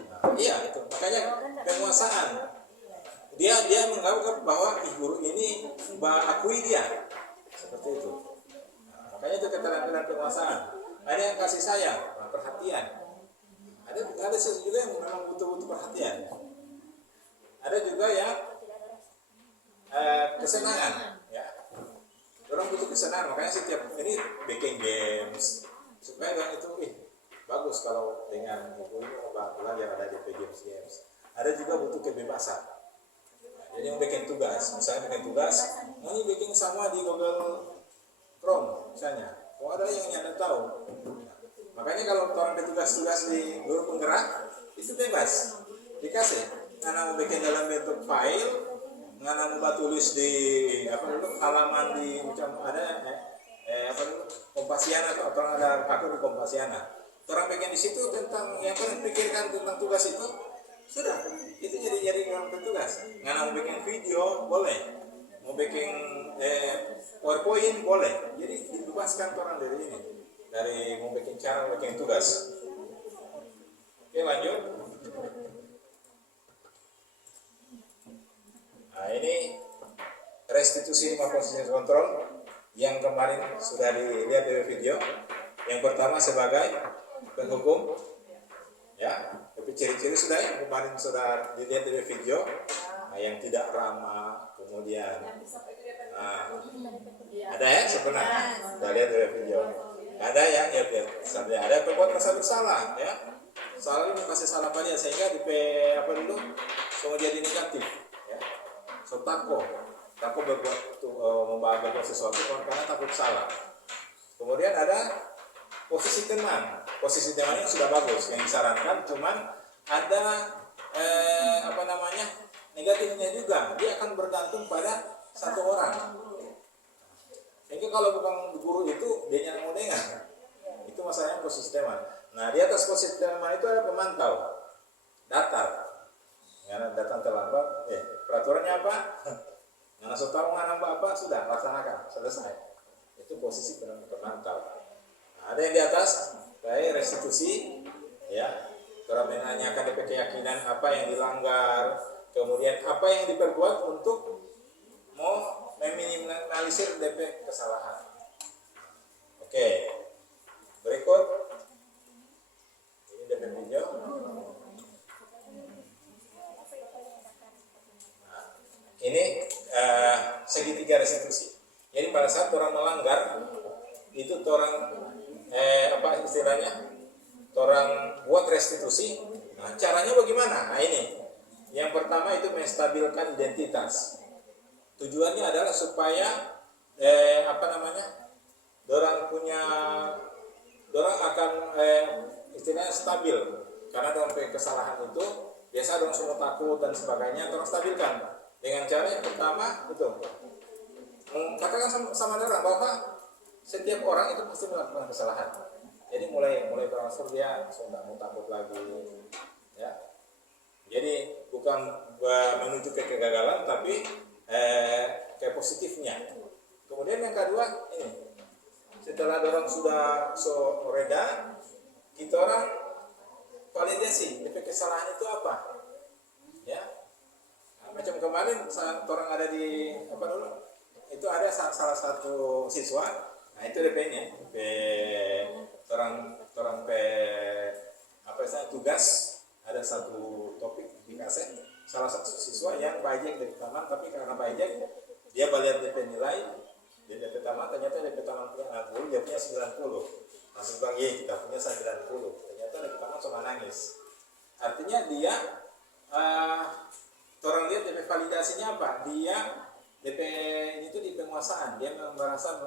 Nah, iya itu, makanya penguasaan. Dia menganggap bahwa guru ini akui dia, seperti itu. Nah, makanya itu keterampilan penguasaan. Ada yang kasih sayang, perhatian. Ada juga yang memang butuh perhatian. Ada juga yang kesenangan, ya. Orang butuh kesenangan, makanya setiap ini bikin games supaya orang itu bagus kalau dengan ibu ini belajar ada di games. Ada juga butuh kebebasan. Jadi yang bikin tugas, misalnya bikin tugas, ini bikin sama di Google Chrome misalnya. Oh ada yang nyanda tahu. Makanya kalau orang bertugas-tugas di guru penggerak itu bebas, dikasih. Karena mau bikin dalam bentuk file, karena mau tulis di halaman di macam ada Kompasiana atau orang ada akun di Kompasiana. Orang bikin di situ tentang yang paling pikirkan tentang tugas itu sudah itu jadi orang bertugas. Karena mau bikin video boleh, mau bikin PowerPoint boleh. Jadi dibebaskan orang dari ini, dari mau bikin cara bikin tugas. Oke lanjut. Nah ini restitusi 5 posisi kontrol yang kemarin sudah dilihat dari video. Yang pertama sebagai penghukum, ya. Tapi ciri-ciri sudah yang kemarin sudah dilihat dari video. Nah, yang tidak ramah, kemudian ada ya sebenarnya sudah lihat dari video. Ada yang ada berbuat rasa bersalah, ya. Salah ini kasih salah pada sehingga di semua jadi negatif, ya. So takut berbuat sesuatu karena takut salah. Kemudian ada posisi teman yang sudah bagus, yang disarankan, cuman ada negatifnya juga. Dia akan bergantung pada satu orang. Sehingga kalau bukan guru itu dia yang mau dengar. Itu masalahnya posisi teman. Nah di atas posisi teman itu ada pemantau, datar. Karena datang terlambat, peraturannya apa? Nggak langsung tahu nggak apa sudah laksanakan, selesai. Itu posisi pemantau. Nah, ada yang di atas, baik restitusi, ya. Orang menanyakan DP keyakinan apa yang dilanggar, kemudian apa yang diperbuat untuk mau meminimalisir DP kesalahan. Oke, berikut ini DP video. Nah, ini segitiga restitusi. Jadi pada saat orang melanggar itu orang apa istilahnya, orang buat restitusi. Nah, caranya bagaimana? Nah ini, yang pertama itu menstabilkan identitas. Tujuannya adalah supaya dorang akan istilahnya stabil, karena dalam kesalahan itu biasa dorang semua takut dan sebagainya. Dorang stabilkan dengan cara yang pertama itu katakan sama dorang bahwa setiap orang itu pasti melakukan kesalahan. Jadi mulai berangsur dia sudah mau takut lagi, ya. Jadi bukan menuju ke kegagalan, tapi ke positifnya. Kemudian yang kedua ini, setelah dorang sudah reda, kita orang validasi DP kesalahan itu apa, ya. Nah, macam kemarin saat orang ada di apa dulu, itu ada salah satu siswa, nah itu DP-nya, orang tugas, ada satu topik dikasih salah satu siswa yang bajak dari taman, tapi karena bajak dia balik DP nilai di DP taman, ternyata DP taman punya 60, dia punya 90. Langsung bilang, iya kita punya 90. Ternyata DP taman cuma nangis. Artinya dia orang lihat DP validasinya apa? Dia DP itu di penguasaan, dia merasa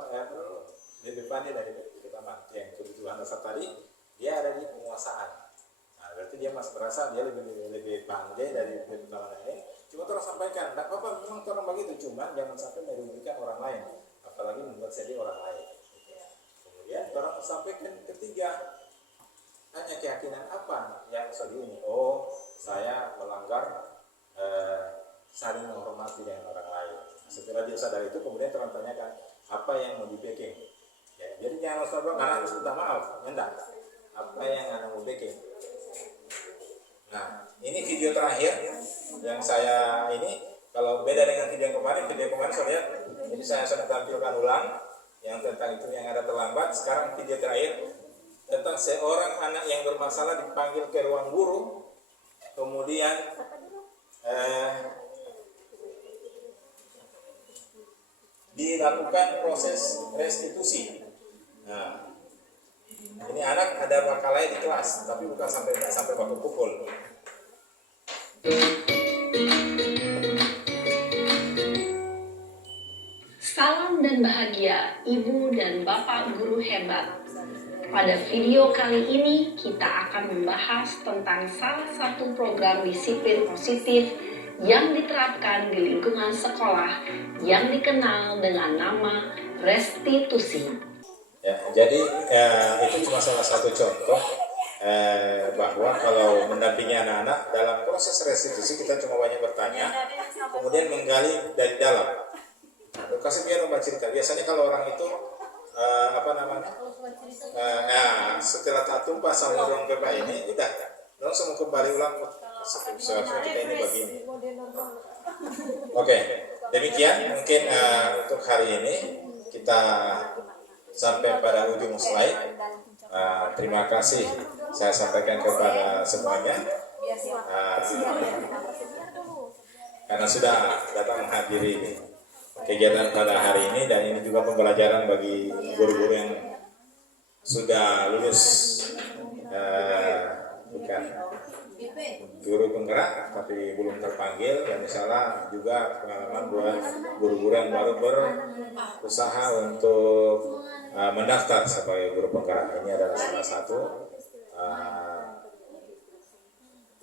DP pandai dari DP taman. Yang kebutuhan dasar tadi dia ada di penguasaan. Nah, berarti dia masih merasa dia lebih pandai dari DP taman lain. Cuma terus sampaikan, tidak apa-apa, memang orang begitu, cuma jangan sampai merugikan orang lain, apalagi membuat sedih orang lain. Kemudian orang sampaikan ketiga, hanya keyakinan apa yang sedih ini? Oh, saya melanggar saling menghormati dengan orang lain. Setelah dia sadar itu, kemudian orang tanyakan apa yang mau di-backing. Ya, jadi jangan lupa karena harus minta maaf, enggak. Apa yang anda mau backing? Nah, ini video terakhir yang saya ini, kalau beda dengan video kemarin saya lihat, jadi saya sudah tampilkan ulang yang tentang itu yang ada terlambat. Sekarang video terakhir tentang seorang anak yang bermasalah dipanggil ke ruang guru, kemudian dilakukan proses restitusi. Nah, ini anak ada bakalai di kelas, tapi bukan sampai baku pukul. Salam dan bahagia Ibu dan Bapak guru hebat. Pada video kali ini kita akan membahas tentang salah satu program disiplin positif yang diterapkan di lingkungan sekolah yang dikenal dengan nama restitusi. Ya, jadi itu cuma salah satu contoh bahwa kalau mendampingi anak-anak dalam proses restitusi kita cuma banyak bertanya, kemudian menggali dari dalam. Nah, kasih biar Mbak cerita. Biasanya kalau orang itu setelah tak tumpah sama orang pepa ini, udah langsung kembali ulang. Seharusnya kita ini begini. Oke, demikian mungkin untuk hari ini kita sampai pada ujung slide. Terima kasih saya sampaikan kepada semuanya karena sudah datang menghadiri kegiatan pada hari ini, dan ini juga pembelajaran bagi guru-guru yang sudah lulus bukan guru penggerak tapi belum terpanggil, dan misalnya juga pengalaman buat guru-guru yang baru berusaha untuk mendaftar sebagai guru penggerak. Ini adalah salah satu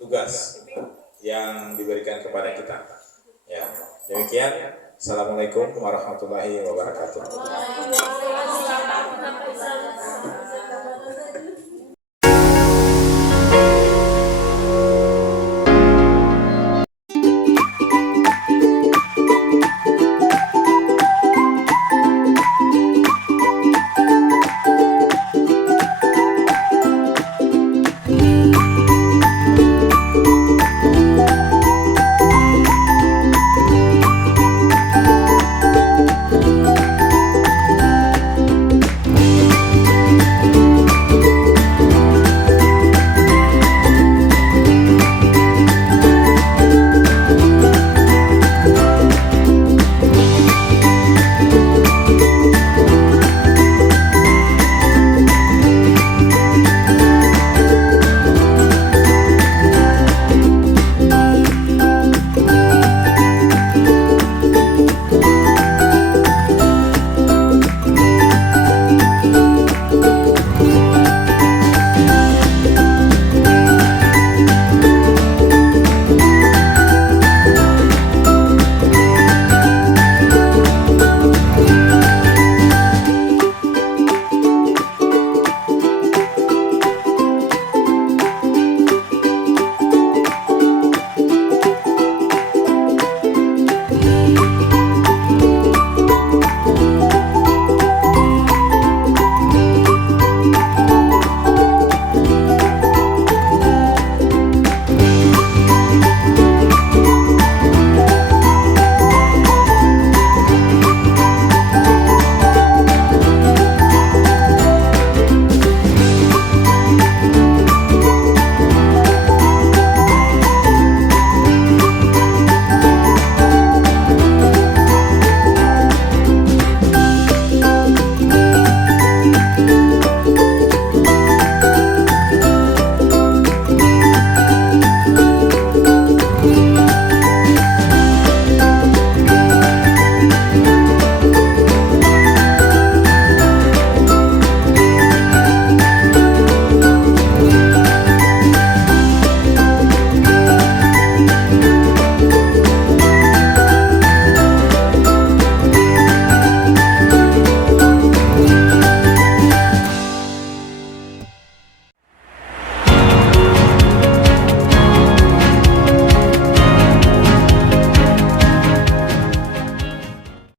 tugas yang diberikan kepada kita. Ya, demikian. Assalamualaikum warahmatullahi wabarakatuh.